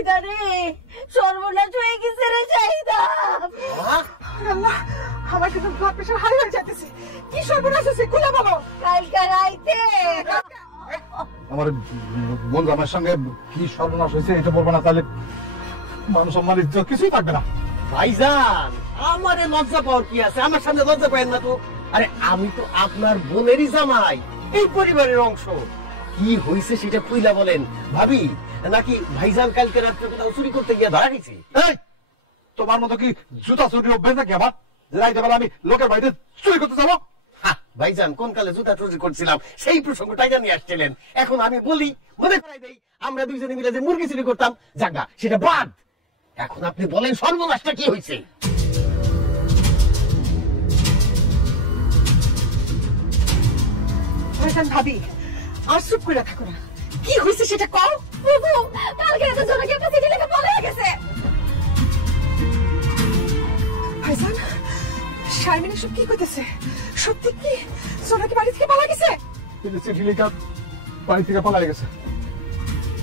শাহিদা রে, সর্বনাশ হয়ে গেছে রে শাহিদা। আল্লাহ, আমার কিন্তু ব্লাড প্রেশার হাই হয়ে যাচ্ছে। কি সর্বনাশ হয়েছে খুলে বলো। কালকে রাইতে আমার বোন জামাইয়ের সঙ্গে কি সর্বনাশ হয়েছে এটা বলবো না, তাহলে মানুষ আমার ইজ্জত কিছুই থাকবে না। ভাইজান, আমারে লজ্জা পাওয়ার কি আছে? আমার সামনে লজ্জা পায় না তো। আরে আমি তো আপনার বোনেরই জামাই, এই পরিবারের অংশ। কি হয়েছে সেটা খুইলা বলেন। ভাবি নাকি ভাইজান কালকে রাত্রে কোথাও চুরি করতে গিয়ে ধরা গেছে? তোমার মতো কি জুতা চুরি অভ্যেস নাকি আমার, যে রাইতে বেলা আমি লোকের বাড়িতে চুরি করতে যাবো? ভাইজান কোন কালে জুতা চুরি করছিলাম সেই প্রসঙ্গটাই জানিয়ে আসছিলেন। এখন আমি বলি, মনে করাই দেই, আমরা দুইজনে মিলে যে মুরগি চুরি করতাম, জাগা সেটা বাদ। এখন আপনি বলেন সর্বনাশটা কি হয়েছে? ভাবি আর চুপ করে থাকো না, কি হয়েছে সেটা কও। কালকে রাতে জোনাকি একটা চিঠি লিখে পালিয়ে গেছে। ভাইজান, শারমিন সব কি কইতেছে? সত্যি কি জোনাকি বাড়ি থেকে পালা গেছে? চিঠি লিখা বাড়ি থেকে পালাই গেছে।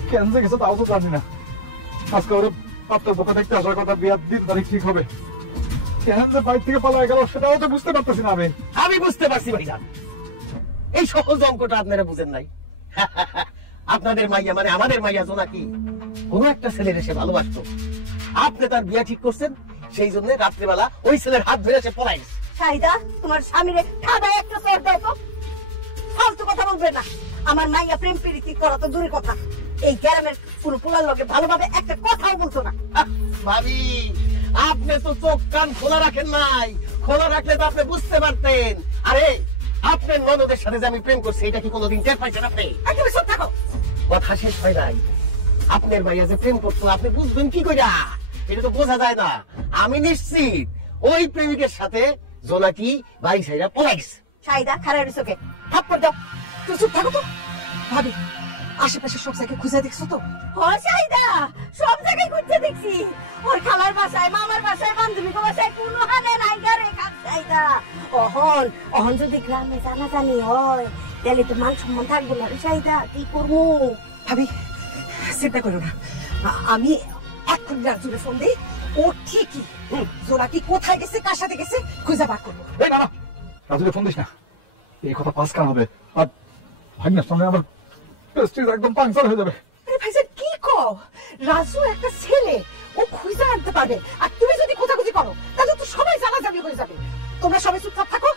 কেন যে গেছে তাও তো জানি না। আজকে ওরা আপনার বোকা দেখতে আসার কথা, বিয়ার দিন তারিখ ঠিক হবে। কেন যে বাড়ি থেকে পালাই গেল সেটাও তো বুঝতে পারতেছি না আমি। আমি বুঝতে পারছি ভাইজান, এই সহজ অঙ্কটা আপনারা বুঝেন নাই। আপনাদের মাইয়া মানে আমাদের মাইয়া জোনাকি কোন একটা ছেলের এসে ভালোবাসতো, আপনি তার বিয়ে ঠিক করছেন, সেই জন্য রাত্রিবেলা ওই ছেলের হাত ধরে সে পলাই গেছে। শাহিদা, তোমার স্বামীরে খাদায় একটা চোর দাও তো। ফালতু কথা বলবে না। আমার মাইয়া প্রেম প্রীতি করা তো দূরের কথা, এই গ্রামের কোন পোলার লগে ভালোভাবে একটা কথাও বলতো না। ভাবি, আপনি তো চোখ কান খোলা রাখেন নাই। খোলা রাখলে তো আপনি বুঝতে পারতেন। আরে আপনার ননদের সাথে যে আমি প্রেম করছি, এটা কি কোনোদিন টের পাইছেন আপনি? একদম চুপ থাকো। কথা শেষ হয় নাই। আপনার ভাইয়া যে প্রেম করতো আপনি বুঝবেন কি কইরা? এটা তো বোঝা যায় না। আমি নিশ্চিত ওই প্রেমিকের সাথে জোনাকি বাড়ি ছাইরা পলাই গেছে। শাহিদা, খারাপ চোখে থাপ্পড় দাও। তুই চুপ থাকো তো। ভাবি, আশেপাশে সব জায়গায় খুঁজে দেখছো তো? শাহিদা, সব জায়গায় খুঁজতে দেখছি। ওর খালার বাসায়, মামার বাসায়, বান্ধবীর বাসায়, কোনো হানে নাই গারে কাজ। শাহিদা, অহন যদি গ্রামে জানাজানি হয় তাহলে তো মান সম্মান থাকবো না রে শাহিদা, কি করবো? ভাবি চিন্তা করো না, আমি এখন রাজুরে ফোন দিই। ও ঠিকই জোনাকি কোথায় গেছে, কার সাথে গেছে খুঁজে বার করবো। এই না না, রাজুকে ফোন দিস না, এই কথা পাস কান হবে। আর ভাগ্নের সামনে আমার প্রেস্টিজ একদম পাংচার হয়ে যাবে। ভাইজান কি কও? রাজু একটা ছেলে, ও খুঁজে আনতে পারবে। আর তুমি যদি খোঁজাখুঁজি করো তাহলে তো সবাই জানাজানি হয়ে যাবে। তোমরা সবাই চুপচাপ থাকো।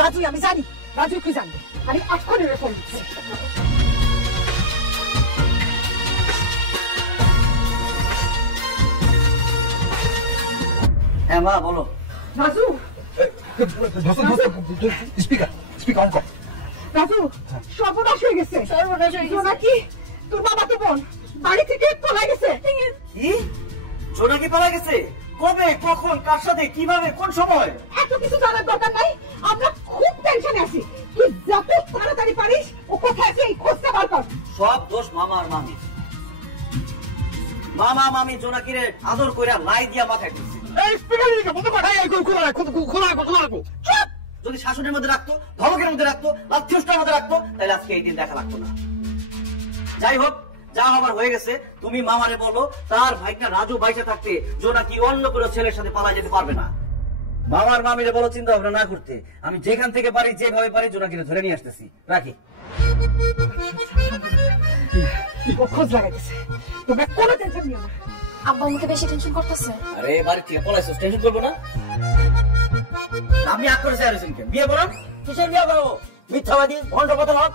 রাজু, আমি জানি রাজু খুঁজে আনবে। আমি এক্ষুনি ফোন দিচ্ছি। হ্যাঁ মা, বলো। রাজু, স্পিকার স্পিকার অন কর। রাজু, সর্বনাশ হয়ে গেছে। সর্বনাশ হয়ে গেছে। জোনাকি, তোর বাবা তো বোন বাড়ি থেকে পলাই গেছে। কি? জোনাকি পালা গেছে? কবে, কখন, কার সাথে, কিভাবে, কোন সময়? এত কিছু জানার দরকার নাই। আমরা খুব টেনশনে আছি। তুই যত তাড়াতাড়ি পারিস ও কোথায় আছে এই খোঁজটা বার কর। সব দোষ মামা আর মামি। মামা মামি জোনাকিরে আদর কইরা লাই দিয়া মাথায় দিচ্ছে। এই স্পিকার দিকে বন্ধ কর। এই খোলা রাখো, খোলা রাখো, খোলা রাখো। চুপ! যদি শাশুড়ির মধ্যে রাখতো, ধমকের মধ্যে রাখতো, লাথিউষ্টার মধ্যে রাখতো, তাহলে আজকে এই দিন দেখা লাগতো না। যাই হোক, যা হবার হয়ে গেছে। তুমি মামারে বলো তার ভাইটা রাজু বাইচা থাকতে জোনাকি অন্য কোনো ছেলের সাথে পালা যেতে পারবে না। মামার মামিরে বলো চিন্তা ভাবনা না করতে। আমি যেখান থেকে পারি, যেভাবে পারি জোনাকিরে ধরে নিয়ে আসতেছি। রাখি। ও খোঁজ লাগাইতেছে, তোমরা কোনো টেনশন নিও না। আব্বা আমাকে বেশি টেনশন করতেছে। আরে বাড়ি থেকে পলাইছিস, টেনশন করবো না। আপনি আগ করে চাইছেন কে? বিয়ে করেন? কিসের বিয়ে করবো? মিথ্যাবাদী, ভণ্ড প্রতারক।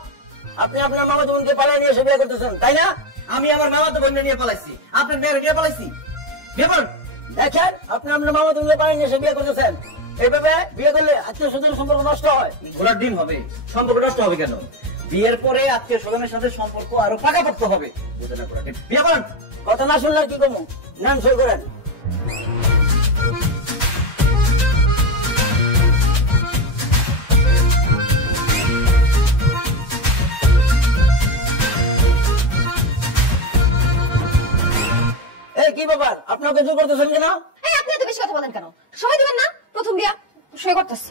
আপনি আপনার মামাতো বোনকে পালাই নিয়ে এসে বিয়ে করতেছেন, তাই না? আমি আমার মামাতো বোনকে নিয়ে পালাইছি, আপনার মেয়ের নিয়ে পালাইছি। বিয়ে করেন? দেখেন, আপনি আপনার মামাতো বোনকে পালাই নিয়ে এসে বিয়ে করতেছেন। এইভাবে বিয়ে করলে আত্মীয় স্বজনের সম্পর্ক নষ্ট হয়। ঘোড়ার ডিম হবে, সম্পর্ক নষ্ট হবে কেন? বিয়ের পরে আত্মীয় স্বজনের সাথে সম্পর্ক আরো পাকাপোক্ত হবে। বুঝলেন না? বিয়ে করেন। কথা না শুনলে কি করবো? নাম সই করেন। কি ব্যাপার, আপনি ওকে জোর করতেছেন কেন? আপনি এত বেশি কথা বলেন কেন? সময় দিবেন না? প্রথম বিয়া সই করতেছি।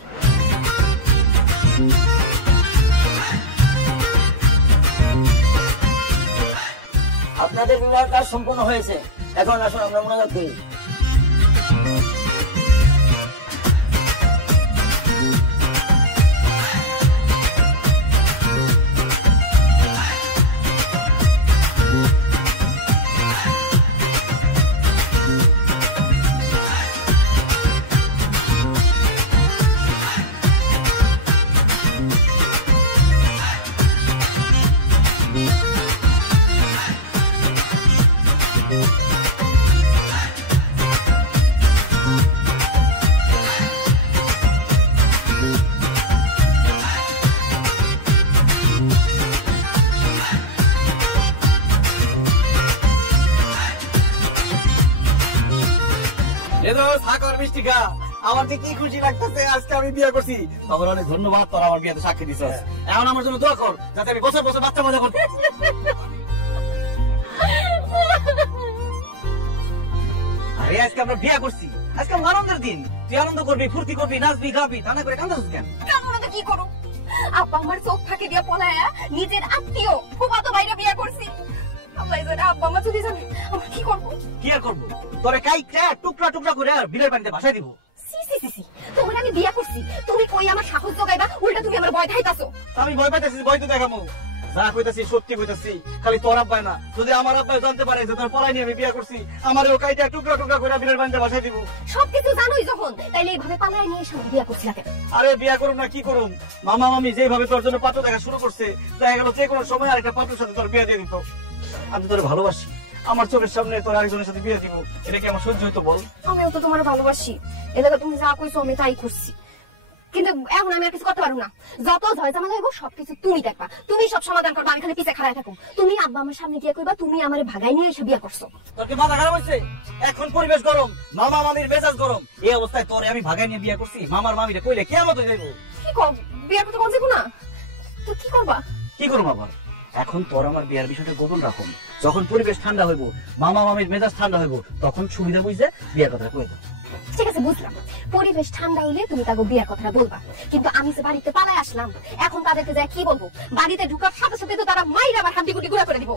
আপনাদের বিবাহ কাজ সম্পন্ন হয়েছে। এখন আসুন আমরা মোনাজাত করি। আমার যে কি খুশি লাগতেছে আজকে আমি বিয়ে করছি। তখন অনেক ধন্যবাদ, তোর আমার বিয়েতে সাক্ষী দিছিস। এখন আমার জন্য দোয়া কর যাতে আমি বছর বছর বাচ্চা মজা করতে। আরে আজকে আমরা বিয়ে করছি, আজকে আমার আনন্দের দিন। তুই আনন্দ করবি, ফুর্তি করবি, নাচবি, গাবি, তা না করে কান্দাছিস কেন? কেমন তো কি করো? আব্বা আমার চোখ ফাঁকি দিয়া পলায়া নিজের আত্মীয় ফুফাতো ভাইরা বিয়ে করছি। আল্লাহ জানে আব্বা মা যদি জানে আমরা কি করবো? কি আর করবো? তোরে কাইটা টুকরা টুকরা করে আর বিলের পানিতে ভাসাই দিব। তোমার আমি বিয়ে করছি, তুমি কই আমার সাহস জোগাইবা, উল্টা তুমি আমার ভয় দেখাইতাছো। আমি ভয় পাইতেছি, ভয় তো দেখামু। যা কইতাছি সত্যি কইতাছি, খালি তোর আব্বাই না, যদি আমার আব্বাই জানতে পারে যে তোর পলাই নিয়ে আমি বিয়ে করছি, আমারও কাইটা টুকরা টুকরা করে বিলের পানিতে ভাসাই দিব। সবকিছু জানোই যখন, তাইলে এইভাবে পালায় নিয়ে এসে বিয়ে করছি না কেন? আরে বিয়ে করুম না কি করুম, মামা মামি যেভাবে তোর জন্য পাত্র দেখা শুরু করছে, দেখা গেল যে কোনো সময় আরেকটা পাত্রের সাথে তোর বিয়ে দিয়ে দিত। আমি তোর ভালোবাসি, আমার চোখের সামনে তোর আরেকজনের সাথে বিয়ে দিব, এটা কি আমার সহ্য হইতো বল? আমিও তো তোমার ভালোবাসি, এলাকা তুমি যা কইছো আমি তাই করছি, কিন্তু এখন আমি আর কিছু করতে পারবো না। যত ঝয়ঝামেলা হইব সবকিছু তুমি দেখবা, তুমি সব সমাধান করবা, আমি খালি পিছে খাড়ায় থাকো। তুমি আব্বা আমার সামনে গিয়ে কইবা তুমি আমারে ভাগাই নিয়ে এসে বিয়ে করছো। তোর কি মাথা খারাপ হয়েছে? এখন পরিবেশ গরম, মামা মামির মেজাজ গরম, এই অবস্থায় তোরে আমি ভাগাই নিয়ে বিয়ে করছি, মামার মামিরে কইলে কিয়ামত হয়ে যাইবো। কি কর, বিয়ে করতে কোন যাবো না তো কি করবা? কি করবো আবার? এখন তোর আমার বিয়ার বিষয়টা গোপন রাখুন, যখন পরিবেশ ঠান্ডা হইব, মামা মামির মেজাজ ঠান্ডা হইব, তখন সুবিধা বুঝে বিয়ের কথা কই দাও। ঠিক আছে বুঝলাম, পরিবেশ ঠান্ডা হইলে তুমি তাকে বিয়ের কথা বলবা, কিন্তু আমি যে বাড়িতে পালায় আসলাম, এখন তাদেরকে যাই কি বলবো? বাড়িতে ঢুকার সাথে সাথে তো তারা মাইরা আবার হাড্ডি গুটি গুঁড়া করে দিব।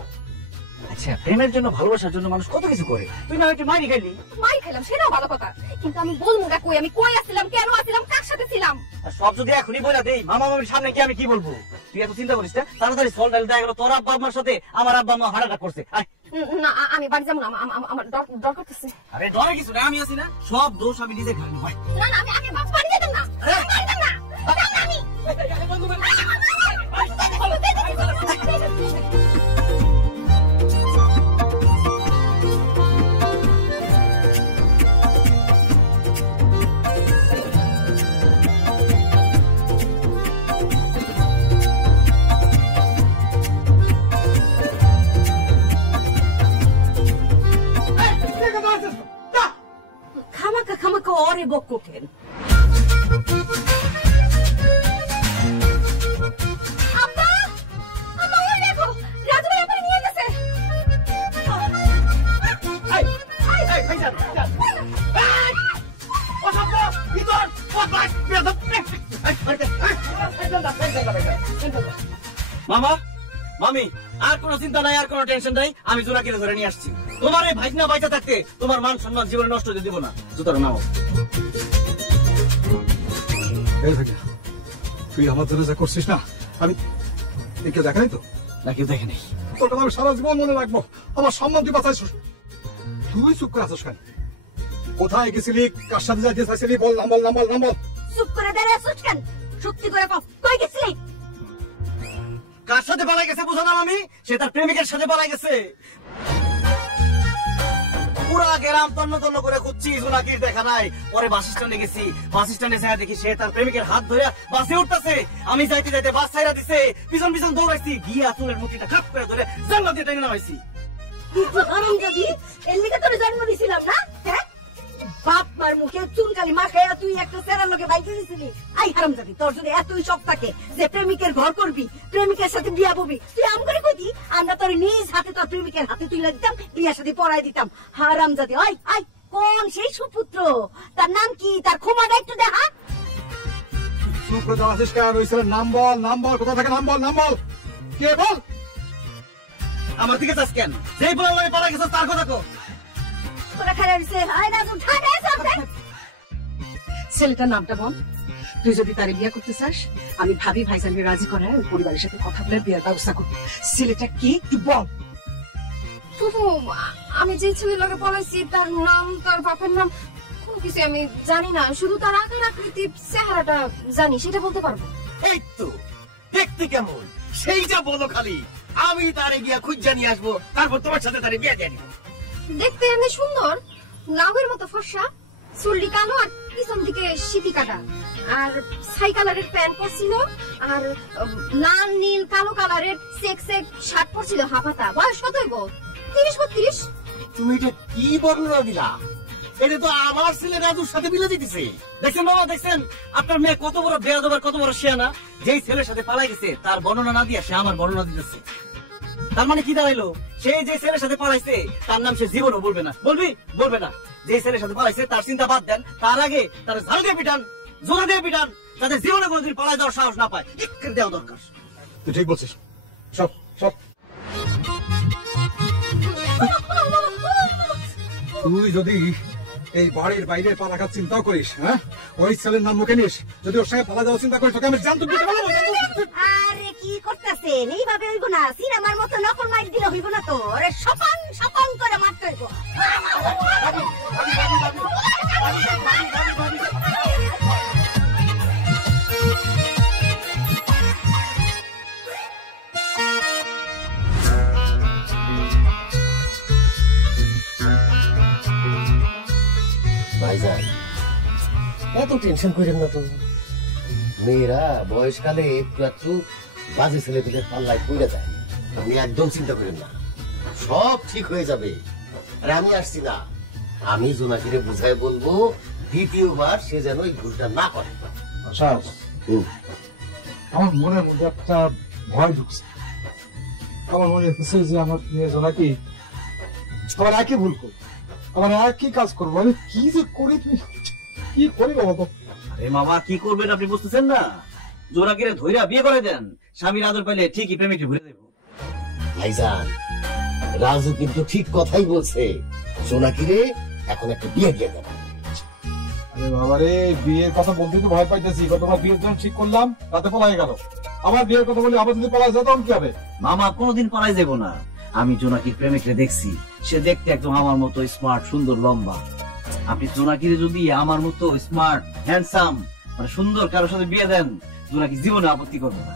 আচ্ছা, প্রেমের জন্য ভালোবাসার জন্য মানুষ কত কিছু করে, তুই না একটু মাইরি খাইলি? মাই খেলাম সেটাও ভালো কথা, কিন্তু আমি বলবো না কই আমি কই আসছিলাম, কেন আসছিলাম, কার সাথে ছিলাম। আর সব যদি এখনই বলে দেই, মামা মামির সামনে কি আমি কি বলবো? তুই এত চিন্তা করিস না, তাড়াতাড়ি সল ডাল দেখা গেল তোর আব্বা আম্মার সাথে আমার আব্বা আম্মা হারাটা করছে। না আমি বাড়ি যাবো না, আমার ডর করতেছে। আরে ডরে কিছু না, আমি আছি না, সব দোষ আমি নিজে ঘাড়ি ভাই। না না আমি বাড়ি যেতাম না, বাড়ি যেতাম না, আমি খামাকা খামাকা ওরে বকো কেন? আব্বা আম্মা ওই দেখো রাজু ভাই আমারে নিয়ে গেছে। এই এই ভাইজান ও সব ভিতর ও ভাই বেদব। মামা মামি আর কোনো চিন্তা নাই, আর কোনো টেনশন নাই, আমি জোড়া কিনে ধরে নিয়ে আসছি। তোমার এই ভাইনা বাইচা থাকতে তোমার মান সম্মান জীবনে নষ্ট হতে দিব না। জুতাটা নাও। তুই আমার জন্য যা করছিস না, আমি কেউ দেখা নাই তো? না কেউ দেখে নেই। তোর কথা আমি সারা জীবন মনে রাখবো, আমার সম্মান তুই বাঁচাইছিস। তুই চুপ করে আছিস কেন? কোথায় গেছিলি, কার সাথে যাইতে চাইছিলি? বল নাম বল নাম বল নাম বল। চুপ করে দাঁড়িয়ে আছিস কেন? সত্যি করে কই গেছিলি? কার সাথে পালাই গেছে বুঝো না মামি? সে তার প্রেমিকের সাথে পালাই গেছে। পুরা গ্রাম তন্ন তন্ন করে খুঁজছি, জোনাকির দেখা নাই। পরে বাস স্ট্যান্ডে গেছি, বাস স্ট্যান্ডে যাই দেখি সে তার প্রেমিকের হাত ধরে বাসে উঠতেছে। আমি যাইতে যাইতে বাস ছাইরা দিছে, পিছন পিছন দৌড়াইছি, গিয়া চুলের মুঠিটা খাপ করে ধরে জানলা দিয়ে টেনে নামাইছি। হারামজাদি, এর লিগে তোরে জন্ম দিছিলাম না? হ্যাঁ, বাপ মার মুখে চুনকালি মাখাইয়া তুই একটা সেরার লোকে বাইকে দিছিলি। আই হারামজাদি, তোর যদি এতই শখ থাকে যে প্রেমিকের ঘর করবি, প্রেমিকের সাথে বিয়া ববি, তুই আম করে কইতি আমরা তোর নিজ হাতে তোর প্রেমিকের হাতে তুইলা দিতাম, বিয়ার সাথে পড়াই দিতাম। হারামজাদি, আই আই কোন সেই সুপুত্র? তার নাম কি? তার ক্ষমাটা একটু দেখা। চুপ করে দাঁড়া আছিস কেন? ওই ছেলের নাম বল, নাম বল, কোথা থেকে নাম বল, নাম বল। কে বল? আমার দিকে চাস কেন? যেই বললাম আমি পালাই গেছে তার কথা কো। করে খাইয়া দিছে। আয় রাজু ঠাডে সাথে। ছেলেটার নামটা বল। তুই যদি তারে বিয়ে করতে চাস, আমি ভাবি ভাইজানকে রাজি করায় ওই পরিবারের সাথে কথা বলে বিয়ের ব্যবস্থা করবো। ছেলেটা কি তুই বল। শুধু আমি যে ছেলের লগে পড়াইছি তার নাম, তার বাপের নাম কোনো কিছু আমি জানি না। শুধু তার আকার আকৃতি চেহারাটা জানি, সেটা বলতে পারবো। এই তো দেখতে কেমন সেইটা বলো খালি, আমি তারে গিয়া খুঁজে নিয়ে আসবো, তারপর তোমার সাথে তারে বিয়ে দিয়ে দিব। দেখতে এমনি সুন্দর, লাউয়ের মতো ফর্সা, চুলটি কালো আর পিছন দিকে সিপি কাটা, আর ছাই কালারের প্যান্ট পরছিল, আর লাল নীল কালো কালারের চেক চেক শার্ট পরছিল হাফাতা। বয়স কত হইব? 30-32। তুমি এটা কি বর্ণনা দিলা? এটা তো আমার ছেলে রাজুর সাথে মিলে দিতেছে। দেখছেন বাবা, দেখছেন আপনার মেয়ে কত বড় বেয়াদব আর কত বড় শিয়ানা। যেই ছেলের সাথে পালাই গেছে তার বর্ণনা না দিয়ে সে আমার বর্ণনা দিতেছে। তার মানে কি দাঁড়াইলো? সে যে ছেলের সাথে পালাইছে তার নাম সে জীবনও বলবে না। বলবে না। যে ছেলের সাথে পালাইছে তার চিন্তা বাদ দেন, তার আগে তার ঝাড়ু দিয়ে পিটান, জোরে দিয়ে পিটান, যাতে জীবনে কোনোদিন পালাই যাওয়ার সাহস না পায়। একটু দেওয়া দরকার। তুই ঠিক বলছিস। সব সব তুই যদি এই বাড়ির বাইরে পা রাখার চিন্তা করিস, হ্যাঁ, ওই ছেলের নাম মুখে নিস, যদি ওর সঙ্গে পালা যাওয়ার চিন্তা করিস, তোকে আমি জানতে দিতে পারবো। আরে কি করতেছেন? এইভাবে হইব না। সিনেমার মতো নকল মাইর দিলে হইব না তো। আরে সপাং সপাং করে মারতে হইব। ভাইজান এত টেনশন করেন না তো। মেয়েরা বয়সকালে একটু একটু বাজে ছেলেপেলের পাল্লায় পড়ে যায়। আপনি একদম চিন্তা করেন না, সব ঠিক হয়ে যাবে। আর আমি আসছি না, আমি জোনাকিরে বুঝাই বলবো দ্বিতীয়বার সে যেন এই ভুলটা না করে। আচ্ছা, আমার মনের মধ্যে একটা ভয় ঢুকছে। আমার মনে হচ্ছে যে আমার মেয়ে জোনাকি আবার একই ভুল করবো, আমার একই কাজ করবো। আমি কি যে করি, তুমি কি করি বাবা? তো আরে মামা কি করবেন আপনি বুঝতেছেন না? জোনাকিরে ধইরা বিয়ে করে দেন, স্বামীর আদর পাইলে ঠিকই প্রেমিকে ভুলে দেব। ভাইজান রাজু কিন্তু ঠিক কথাই বলছে, জোনাকিরে এখন একটা বিয়ে দিয়ে দেন। আরে বাবারে, বিয়ের কথা বলতে তো ভয় পাইতেছি। গতবার বিয়ের জন্য ঠিক করলাম, তাতে পলাই গেল। আবার বিয়ের কথা বলি, আবার যদি পলাই যায় তখন কি হবে? মামা কোনোদিন পালাই যাব না। আমি জোনাকির প্রেমিকরে দেখছি, সে দেখতে একদম আমার মতো স্মার্ট, সুন্দর, লম্বা। আপনি জোনাকিরে যদি আমার মতো স্মার্ট, হ্যান্ডসাম, মানে সুন্দর কারোর সাথে বিয়ে দেন, জোনাকি জীবনে আপত্তি করবে না।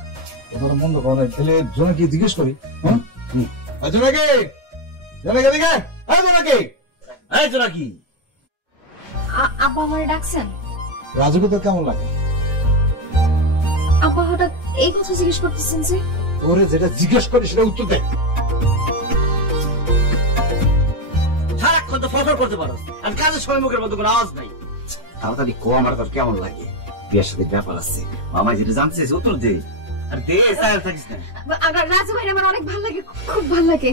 তোর মন্দ করে তাহলে জোনাকি জিজ্ঞেস করি। জোনাকি, জোনাকি দিকে, হ্যাঁ জোনাকি, এই জোনাকি। আব্বা আমারে ডাকছেন? রাজুকে তো কেমন লাগে? আব্বা হঠাৎ এই কথা জিজ্ঞেস করতেছেন যে? ওরে যেটা জিজ্ঞেস করি সেটা উত্তর দে। সারাক্ষণ তো ফসল করতে পারো, আর কাজের সময় মুখের মধ্যে কোনো আওয়াজ নাই। তাড়াতাড়ি কো, আমার তোর কেমন লাগে? বিয়ের সাথে ব্যাপার আছে, মামা যেটা জানতে চাইছে উত্তর দে। আর দে, স্যার থাকিস না। রাজু ভাই আমার অনেক ভালো লাগে, খুব ভালো লাগে।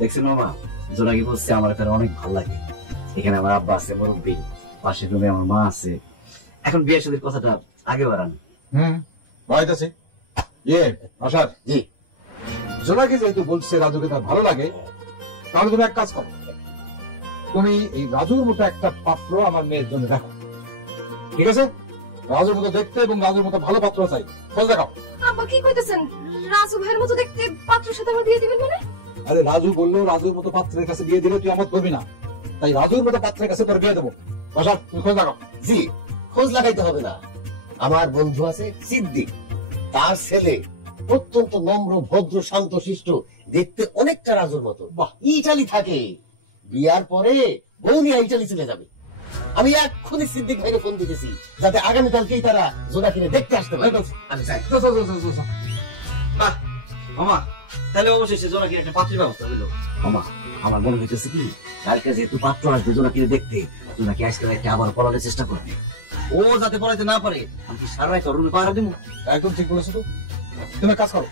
দেখছেন মামা, জোনাকি বলছে আমার তার অনেক ভালো লাগে। এখানে আমার আব্বা আছে, মুরব্বী, পাশের রুমে আমার মা আছে। এখন বিয়ের সাথে কথাটা আগে বাড়ান। বাড়াইতেছি। আশার জি, জোনাকি যেহেতু বলছে রাজুকে তার ভালো লাগে, তাহলে তুমি এক কাজ করো, তুমি এই রাজুর মতো একটা পাত্র আমার মেয়ের জন্য দেখো, ঠিক আছে? রাজুর মতো দেখতে এবং রাজুর মতো ভালো পাত্র চাই, খোঁজ দেখাও। আব্বা কি কইতেছেন? রাজু ভাইয়ের মতো দেখতে পাত্রের সাথে আমার বিয়ে দিবেন মানে? আরে রাজু বললো রাজুর মতো পাত্রের কাছে বিয়ে দিলে তুই আমার করবি না, তাই রাজুর মতো পাত্রের কাছে তোর বিয়ে দেবো। আশার তুমি খোঁজ দেখাও। জি, খোঁজ লাগাইতে হবে না। আমার বন্ধু আছে সিদ্দিক, তার ছেলে অত্যন্ত নম্র, ভদ্র, শান্ত শিষ্ট, দেখতে অনেকটা রাজুর মতো। ইটালি থাকে, বিয়ার পরে বউ নিয়ে ইটালি চলে যাবে। আমি এক্ষুনি সিদ্দিক ভাইকে ফোন দিতেছি, যাতে আগামীকালকেই তারা জোনাকিরে দেখতে আসতে পারে। আমি যাই। মামা তাহলে অবশেষে জোনাকির একটা পাত্রের ব্যবস্থা হলো। মামা আমার মনে হইতেছে কি, কালকে যেহেতু পাত্র আসবে জোনাকিরে দেখতে, জোনাকি আজকে একটা আবার পলানোর চেষ্টা করবে। ও যাতে পলাইতে না পারে, আমি কি সারা রাত রুমে পাহারা দিব? একদম ঠিক বলেছো তো। তুমি কাজ করো,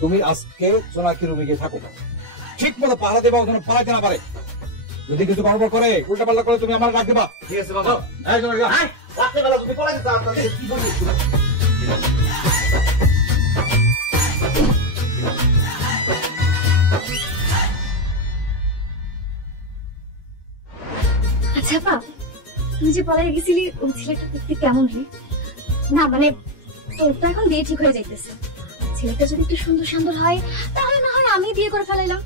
তুমি আজকে জোনাকি রুমে গিয়ে থাকো, ঠিক মতো পাহারা দেবা, ওখানে পালাইতে না পারে। যদি কিছু গড়বড় করে, উল্টা পাল্টা করে, তুমি আমার ডাক দেবা। ঠিক আছে বাবা। রাত্রেবেলা যদি পলাইতে চান, তাহলে কি বলবি? আচ্ছা আপা, তুই যে পড়ায় গেছিলি ওই ছেলেটা দেখতে কেমন রে? না মানে তোর তো এখন বিয়ে ঠিক হয়ে যাইতেছে, ছেলেটা যদি একটু সুন্দর সুন্দর হয় তাহলে না হয় আমি বিয়ে করে ফেলাইলাম।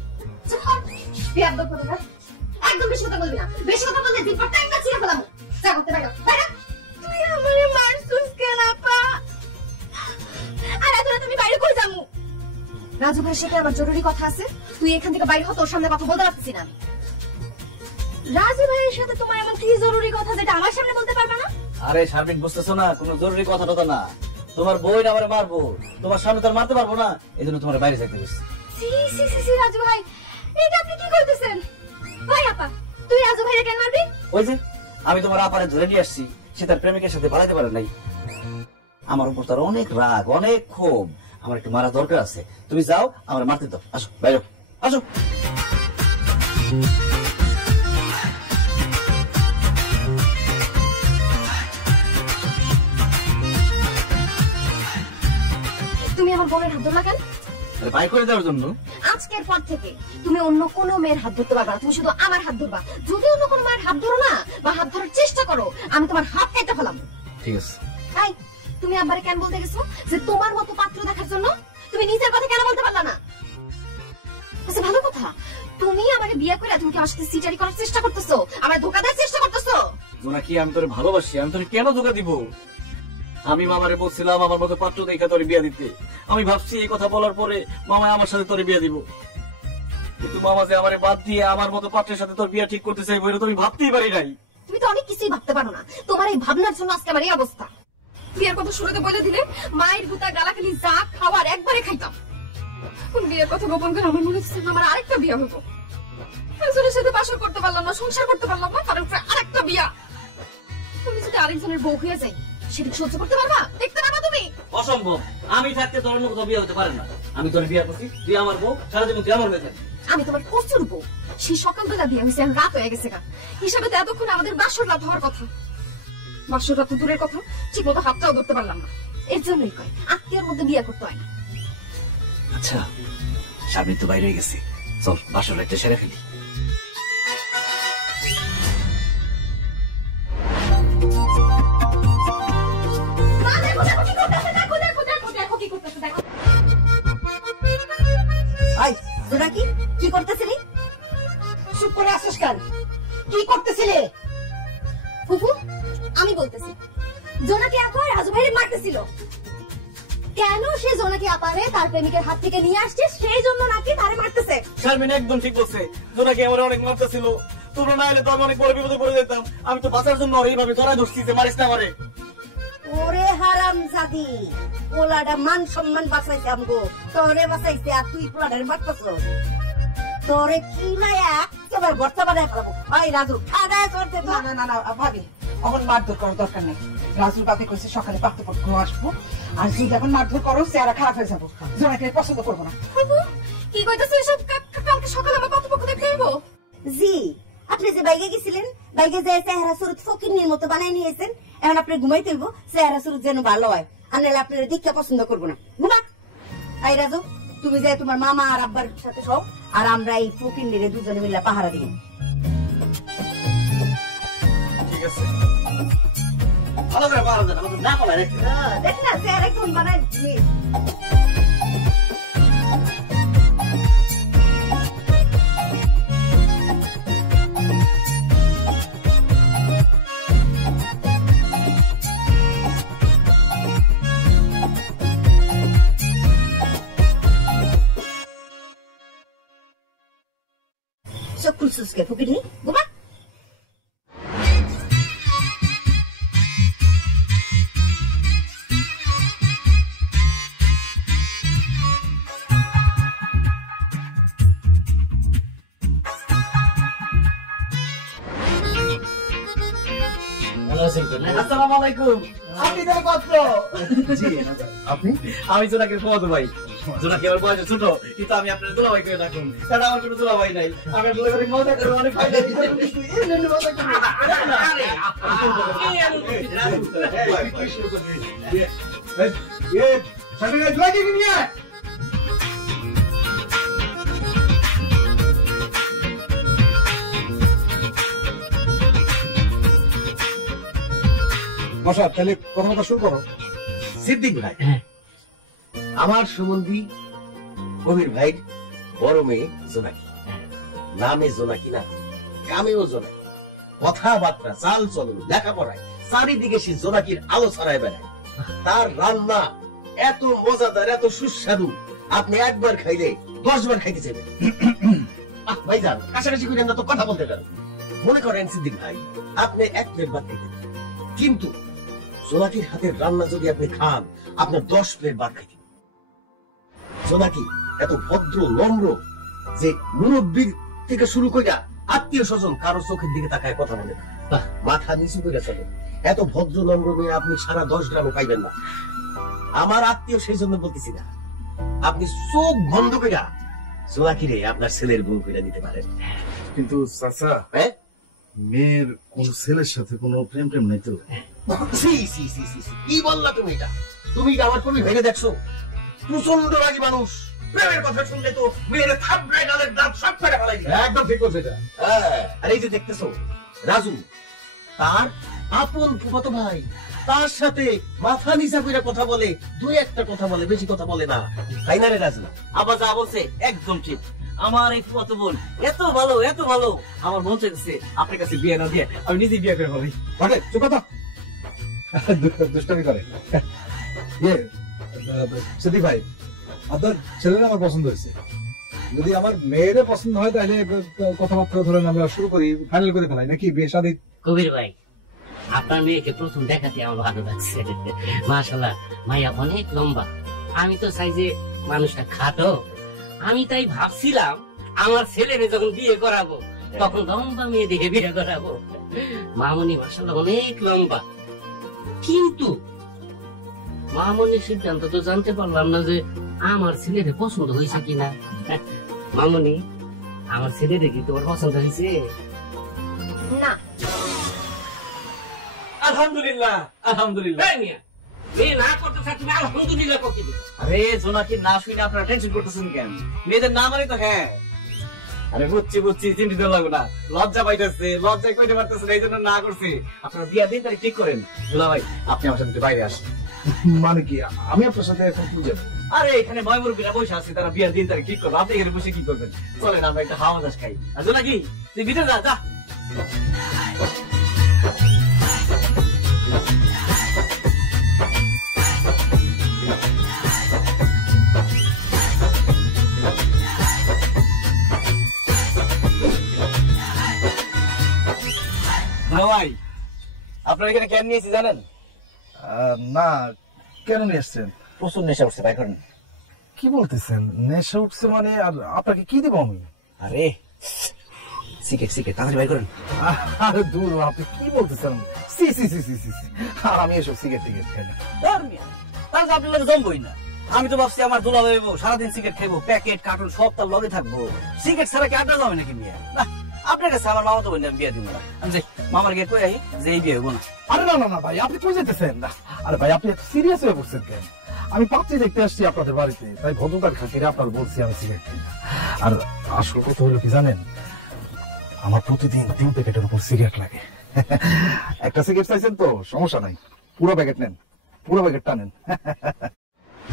একদম বেশি কথা বলবি না, বেশি কথা বললে জিপারটা একটা ছিঁড়ে ফেলাম। যা করতে পারো তুই আমারে মারছিস কেন আপা? আর এত রাতে আমি বাইরে কই যাবো? রাজু ভাইয়ের সাথে আমার জরুরি কথা আছে, তুই এখান থেকে বাইরে হ, তোর সামনে কথা বলতে পারছিস না। রাজু ভাইয়ের সাথে তোমার এমন কি জরুরি কথা যেটা আমার সামনে বলতে পারবে না? আরে শারমিন, বুঝতেছো না? কোনো জরুরি কথা টথা না। তোমার বই না আমারে মারবো, তোমার সামনে তো আর মারতে পারবো না, এই জন্য তোমার বাইরে যাইতে গেছি। রাজু ভাই, এটা আপনি কি করতেছেন? ভাই আপা, তুই রাজু ভাইকে কেন মারবি? ওই যে আমি তোমার আপারে ধরে নিয়ে আসছি, সে তার প্রেমিকের সাথে পালাতে পারে নাই। আমার উপর তার অনেক রাগ, অনেক ক্ষোভ, আমার একটু মারা দরকার আছে। তুমি যাও, আমার মারতে দাও। আসো বাইরে, আসো। তুমি আমার বোনের হাত ধরলা কেন? বাই করে দেওয়ার জন্য। আজকের পর থেকে তুমি অন্য কোনো মেয়ের হাত ধরতে পারবা না, তুমি শুধু আমার হাত ধরবা। যদি অন্য কোনো মেয়ের হাত ধরো না বা হাত ধরার চেষ্টা করো, আমি তোমার হাত কেটে ফেলাম। ঠিক আছে। তাই তুমি আব্বারে কেন বলতে গেছো যে তোমার মতো পাত্র দেখার জন্য? তুমি নিজের কথা কেন বলতে পারলা না? আচ্ছা ভালো কথা, তুমি আমাকে বিয়ে করে তুমি কি আমার সাথে সিটারি করার চেষ্টা করতেছো, আমার ধোকা দেওয়ার চেষ্টা করতেছো? জোনাকি, আমি তোরে ভালোবাসি, আমি তোরে কেন ধোকা দিব? আমি মামারে বলছিলাম আমার মতো পাত্র দেখে তোরে বিয়ে দিতে। আমি ভাবছি এই কথা বলার পরে মামা আমার সাথে তোরে বিয়ে দিব, কিন্তু মামা যে আমারে বাদ দিয়ে আমার মতো পাত্রের সাথে তোর বিয়ে ঠিক করতে চাইবো এটা তো আমি ভাবতেই পারি নাই। তুমি তো অনেক কিছুই ভাবতে পারো না, তোমার এই ভাবনার জন্য আজকে আমার এই অবস্থা। বিয়ের কথা শুরুতে বলে দিলে মায়ের গুতা গালাখালি যা খাওয়ার একবারে খাইতাম। বিয়ের কথা গোপন করে আমার মনে হচ্ছে আমার আরেকটা বিয়ে হবো। একজনের সাথে বাসর করতে পারলাম না, সংসার করতে পারলাম না, তার উপরে আরেকটা বিয়া। তুমি যদি আরেকজনের বউ হয়ে যাই সেটা সহ্য করতে পারবা? দেখতে পারবা তুমি? অসম্ভব। আমি থাকতে তোর অন্য কোথাও বিয়ে হতে পারে না। আমি তোর বিয়ে করছি, তুই আমার বউ, সারা জীবন তুই আমার হয়ে যাবি। আমি তোমার প্রচুর বউ, সেই সকালবেলা বিয়ে হয়েছে, রাত হয়ে গেছে গা। হিসাবে তো এতক্ষণ আমাদের বাসর রাত হওয়ার কথা। বাসর রাত দূরের কথা, ঠিক মতো হাতটাও ধরতে পারলাম না। এর জন্যই কয় আত্মীয়ের মধ্যে বিয়ে করতে হয় না। আচ্ছা, স্বামী তো বাইরে গেছে, চল বাসর রাতটা সেরে ফেলি। কি করতেছিলি? চুপ করে আসিস কেন? কি করতেছিলে? ফুফু, আমি বলতেছি জোনাকি আপা রাজু ভাইরে মারতেছিল। কেন সে জোনাকি আপারে তার প্রেমিকের হাত থেকে নিয়ে আসছে, সেই জন্য নাকি তারে মারতেছে। শারমিন একদম ঠিক বলছে, জোনাকি আমার অনেক মারতেছিল। তোমরা না এলে তো আমি অনেক বড় বিপদে পড়ে যেতাম। আমি তো বাঁচার জন্য এইভাবে ধরা ধরছি যে মারিস না আমারে। ওরে হারামজাদি, পোলাটা মান সম্মান বাঁচাইছে আমগো, তোরে বাঁচাইছে আর তুই পোলাটারে মারতেছ। তোরে কি লায়া একেবারে ভর্তা বানায় ফেলাবো। ভাই রাজু খাড়ায় চড়তে না না না না ভাবি, এখন মারধর করার দরকার নেই। রাজুর বাপে কইছে সকালে পাত্রপক্ষ আসবো, আর যদি এখন মারধর করো চেহারা খারাপ হয়ে যাবো। জোনাকে পছন্দ করবো না। ফুফু কি কইতাছে এসব? কালকে সকালে আমার পাত্রপক্ষ দেখতে আইবো? জি, আপনি যে বাইকে গেছিলেন, বাইকে যে চেহারা সুরত ফকিন্নির মতো বানাই নিয়েছেন, এখন আপনি ঘুমাইতে হইব চেহারা সুরত যেন ভালো হয়, আর নাহলে আপনার দীক্ষা পছন্দ করবো না। ঘুমা। আই রাজু, তুমি যে তোমার মামা আর আব্বার সাথে সব, আর আমরা এই ফকিন্নিরে দুজনে মিলে পাহারা দিই। ঠিক আছে, ভালো করে পাহারা দেন, আমাদের না পালায় রেখে। দেখ না চেহারা কেমন বানাই দিচ্ছি। চোখ খুলছিস কে ফকিন্নি? ঘুমা। আসসালামু আলাইকুম। আপনি তার পাত্র? আপনি? আমি জোনাকির ফুফাতো ভাই। জোনাকি আমার বয়সে ছোট, কিন্তু আমি আপনার দুলাভাই করে ডাকুন, কারণ আমার কোনো দুলাভাই নাই। আমার দুলাভাই মজা করে অনেক ফায়দা দিতে বসা, তাহলে কথাবার্তা শুরু করো। সিদ্দিক ভাই, আমার সম্বন্ধী কবির ভাই বড় মেয়ে জোনাকি, নামে জোনাকি না, কামেও জোনাকি, কথাবার্তা, চাল চলন, লেখাপড়ায় চারিদিকে সে জোনাকির আলো ছড়ায় বেড়ায়। তার রান্না এত মজাদার, এত সুস্বাদু, আপনি একবার খাইলে 10 বার খাইতে চাইবেন। ভাইজান, কাছাকাছি করে না তো কথা বলতে পারেন। মনে করেন সিদ্দিক ভাই, আপনি 1 প্লেট ভাত খাইতেন, কিন্তু জোনাকির হাতের রান্না যদি আপনি খান, আপনার 10 প্লেট ভাত খাইতেন। জোনাকি এত ভদ্র, নম্র যে মুরব্বীর থেকে শুরু করে আত্মীয় স্বজন কারো চোখের দিকে তাকায় কথা বলে না, মাথা নিচু করে চলে। এত ভদ্র নম্র মেয়ে আপনি সারা 10 গ্রামে পাইবেন না। আমার আত্মীয়, সেই জন্য বলতেছি না, আপনি চোখ বন্ধ করে জোনাকিরে আপনার ছেলের গুণ করে নিতে পারেন। কিন্তু চাচা, হ্যাঁ, মেয়ের কোন ছেলের সাথে কোনো প্রেম টেম নাই তো? কি বললা তুমি এটা? তুমি কি আমার কবি ভেবে দেখছো? প্রচন্ড রাগী মানুষ, প্রেমের কথা শুনলে তো মেয়ের থাপড়ায় গালের দাঁত সব ফেটে ফেলাই। একদম ঠিক বলছে এটা। আর এই যে দেখতেছো রাজু, তার আপন ফুফাতো ভাই, তার সাথে মাথা নিচা করে কথা বলে, 2-1টা কথা বলে, বেশি কথা বলে না, তাই না রে রাজু? আবার যা বলছে একদম ঠিক। আমার এই ফুফাতো বোন এত ভালো, এত ভালো, আমার মন চাইছে আপনার কাছে বিয়ে না দিয়ে আমি নিজে বিয়ে করে হবি। বটে, চুপ কথা। দুষ্টামি করে। সিদ্দিক ভাই, আপনার ছেলেরা আমার পছন্দ হয়েছে। যদি আমার মেয়েরে পছন্দ হয় তাহলে কথাবার্তা ধরেন আমরা শুরু করি, ফাইনাল করে ফেলাই নাকি বিয়ে শাদী? কবির ভাই, আপনার মেয়েকে প্রথম দেখাতে আমার ভালো লাগছে। মাশাআল্লাহ, মাইয়া অনেক লম্বা। আমি তো চাই যে মানুষটা খাটো। আমি তাই ভাবছিলাম আমার ছেলেরে যখন বিয়ে করাবো তখন লম্বা মেয়ে দেখে বিয়ে করাবো। মামনি মাশাআল্লাহ অনেক লম্বা, কিন্তু মামনির সিদ্ধান্ত তো জানতে পারলাম না যে আমার ছেলেরে পছন্দ হয়েছে কিনা। মামনি, আমার ছেলেরে কি তোমার পছন্দ হয়েছে? না। আলহামদুলিল্লাহ, আলহামদুলিল্লাহ। মেয়ে না করতে চাই, তুমি আলহামদুলিল্লাহ ককে দিবে? আরে জোনাকির না শুনে আপনারা টেনশন করতেছেন কেন? মেয়েদের না মানে তো হ্যাঁ। আরে বুঝছি, চিন্তিত লাগবে না। লজ্জা পাইতেছে, লজ্জায় কইতে পারতেছে না, এই জন্য না করছি। আপনারা বিয়া দিন তারিখ ঠিক করেন। দুলা ভাই, আপনি আমার সাথে একটু বাইরে আসেন। মানে কি, আমি আপনার সাথে এখন কি যাবো? আরে এখানে ময়মুরব্বীরা বসে আছে, তারা বিয়ার দিন তারিখ ঠিক করবে। আপনি এখানে বসে কি করবেন? চলেন আমরা একটা হাওয়া বাতাস খাই। আর জোনাকি, তুই ভিতরে যা, যা। ভাই, আপনার এখানে কেন নিয়েছি জানেন? না, কেন নিয়ে এসছেন? প্রচুর নেশা উঠছে, ভাই করেন। কি বলতেছেন? নেশা উঠছে মানে? আর আপনাকে কি দিব আমি? আরে সিগারেট তাড়াতাড়ি ভাই করেন। আরে দূর, আপনি কি বলতেছেন? সি সি সি সি সি, আর আমি এসব সিগারেট টিকেট খাই না। তাহলে আপনার লগে জমবই না। আমি তো ভাবছি আমার দুলা ভাইব সারাদিন সিগারেট খাইবো, প্যাকেট কার্টুন সব তার লগে থাকবো। সিগারেট ছাড়া কি আড্ডা যাবে নাকি বিয়ে? না, আপনার কাছে আমার মামা তো বললেন বিয়ে দিব না। আমি যে মামার গিয়ে কই আহি যে এই বিয়ে হবো না। আরে না না না ভাই, আপনি কই যেতেছেন? না, আরে ভাই আপনি সিরিয়াস হয়ে পড়ছেন কেন? আমি পাত্রী দেখতে আসছি আপনাদের বাড়িতে, তাই ভদ্রতার খাতিরে আপনার বলছি আমি সিগারেট খাই না। আর আসল কথা হলো কি জানেন, আমার প্রতিদিন 3 প্যাকেটের উপর সিগারেট লাগে। একটা সিগারেট চাইছেন তো সমস্যা নাই, পুরো প্যাকেট নেন, পুরো প্যাকেট টানেন।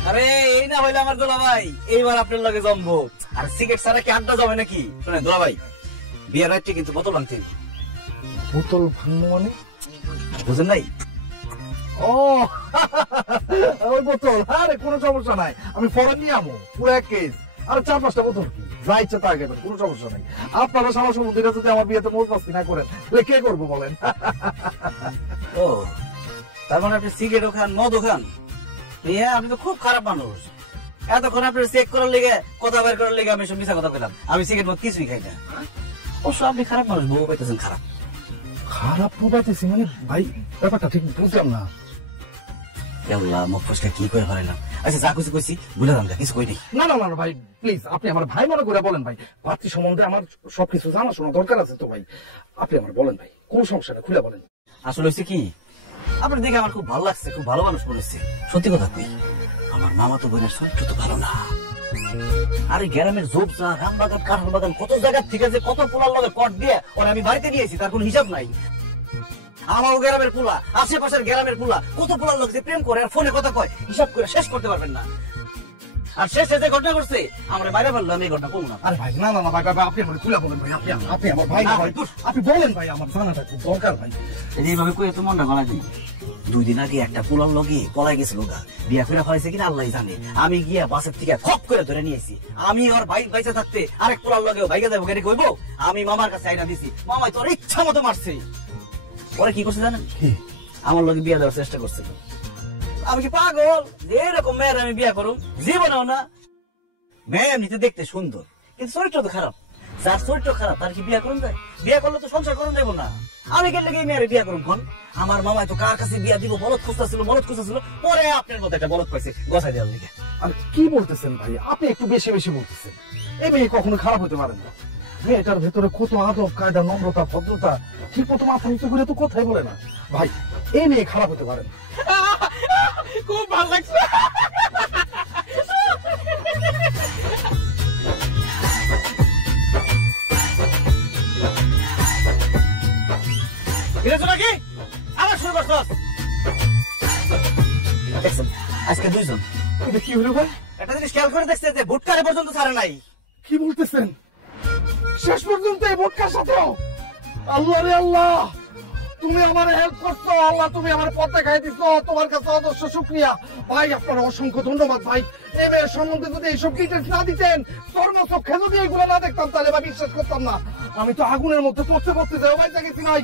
আরে এই না হইলে আমার দুলা ভাই, এইবার আপনার লগে জমবো। আর সিগারেট ছাড়া কি আড্ডা যাবে নাকি? শুনেন দুলা ভাই, বিয়ের রাত্রে কিন্তু বোতল ভাঙতে। বোতল ভাঙবো মানে? বুঝেন নাই? ও ওই বোতল, আরে কোনো সমস্যা নাই, আমি ফরেন নিয়ে আমো পুরো 1 কেস। আর 4-5টা বোতল কি যা ইচ্ছা তা খাবেন, কোনো সমস্যা নাই। আপনারা সারা সমুদ্রটা যদি আমার বিয়েতে মৌজ মাস্তি না করেন তাহলে কে করবো বলেন? ও, তার মানে আপনি সিগারেটও খান, মদও খান? হ্যাঁ, আপনি তো খুব খারাপ মানুষ। এতক্ষণ আপনার চেক করার লেগে, কথা বের করার লেগে আমি সব মিশা কথা পেলাম। আমি সিগারেট মদ কিছুই খাই না। অবশ্য আপনি খারাপ মানুষ, বউ পাইতেছেন খারাপ। খারাপ প্রবাইতেছি মানে? ভাই ব্যাপারটা ঠিক বুঝলাম না। মুখ ফসকা কি করে হারাইলাম। আচ্ছা, যা কিছু কইছি ভুলে যান, কিছু কই নেই। না না না ভাই, প্লিজ আপনি আমার ভাই মনে করে বলেন ভাই। পাত্রী সম্বন্ধে আমার সবকিছু জানা শোনা দরকার আছে তো ভাই, আপনি আমার বলেন ভাই, কোন সমস্যা না, খুলে বলেন। আসলে হচ্ছে কি, আপনার দেখে আমার খুব ভালো লাগছে, খুব ভালো মানুষ মনে হচ্ছে। সত্যি কথা কই, আমার মামা তো বোনের চরিত্র তো ভালো না। আরে গ্রামের ঝোপঝা, রামবাগান, কাঁঠাল বাগান, কত জায়গা থেকে যে কত পোলার লগে কট দিয়ে ওরা আমি বাড়িতে নিয়েছি, তার কোনো হিসাব নাই। আমার গ্রামের পোলা, আশেপাশের গ্রামের পোলা, কত পোলার লোক যে প্রেম করে আর ফোনে কথা কয়, হিসাব করে শেষ করতে পারবেন না। আর শেষে যে ঘটনা করছে আমরা বাইরে বললাম এই ঘটনা করবো না। আরে ভাই না না না ভাই ভাই আপনি আমার খুলে বলেন ভাই, আপনি আমার ভাই ভাই, আপনি বলেন ভাই, আমার জানাটা খুব দরকার ভাই। এইভাবে কই তো মনটা গলা দিই। 2 দিন আগে একটা পোলার লগে পলাই গেছিল গা, বিয়া করে ফেলাইছে কিনা আল্লাহ জানে। আমি গিয়া বাসের থেকে খপ করে ধরে নিয়েছি। আমি ওর ভাই বাইচা থাকতে আরেক পোলার লগে ভাইকে যাবো গাড়ি কইবো, আমি মামার কাছে আইনা দিছি। মামাই তোর ইচ্ছা মতো মারছে। পরে কি করছে জানেন? আমার লগে বিয়া দেওয়ার চেষ্টা করছে। আমি কি পাগল যে এরকম মেয়ের আমি বিয়া করুম? জীবনেও না। মেয়ে এমনিতে দেখতে সুন্দর, কিন্তু চরিত্র তো খারাপ। যার চরিত্র খারাপ তার কি বিয়া করুন যায়? বিয়া করলে তো সংসার করুন যাবো না। আমি গেলে এই মেয়ের বিয়া করুন কোন? আমার মামাই তো কার কাছে বিয়া দিব বলদ খুঁজতেছিল, পরে আপনার মতো একটা বলদ পাইছে গছাই দেওয়ার লিগে। আর কি বলতেছেন ভাই, আপনি একটু বেশি বেশি বলতেছেন। এই মেয়ে কখনো খারাপ হতে পারে না। মেয়েটার ভেতরে কত আদব কায়দা, নম্রতা, ভদ্রতা, ঠিক মতো মাথা নিচু করে তো কথাই বলে না ভাই। এই মেয়ে খারাপ হতে পারে না। খুব ভালো লাগছে। নাকি আবার শুরু করছস? দেখছেন আজকে 2 জন। এটা কি হলো ভাই? একটা জিনিস খেয়াল করে দেখছে যে ভোটকারে পর্যন্ত ছাড়ে নাই। কি বলতেছেন? শেষ পর্যন্ত এই ভোটকার সাথেও? আল্লাহ রে আল্লাহ, তুমি আমার হেল্প করছো আল্লাহ, তুমি আমার পথ দেখাই দিছো, তোমার কাছে অদস্য শুকরিয়া ভাই। আপনার অসংখ্য ধন্যবাদ ভাই। এই মেয়ের সম্বন্ধে যদি এইসব ডিটেলস না দিতেন, চর্মচক্ষে যদি এগুলো না দেখতাম, তাহলে ভাই বিশ্বাস করতাম না। আমি তো আগুনের মধ্যে পড়তে যাই ভাই, দেখেছি ভাই।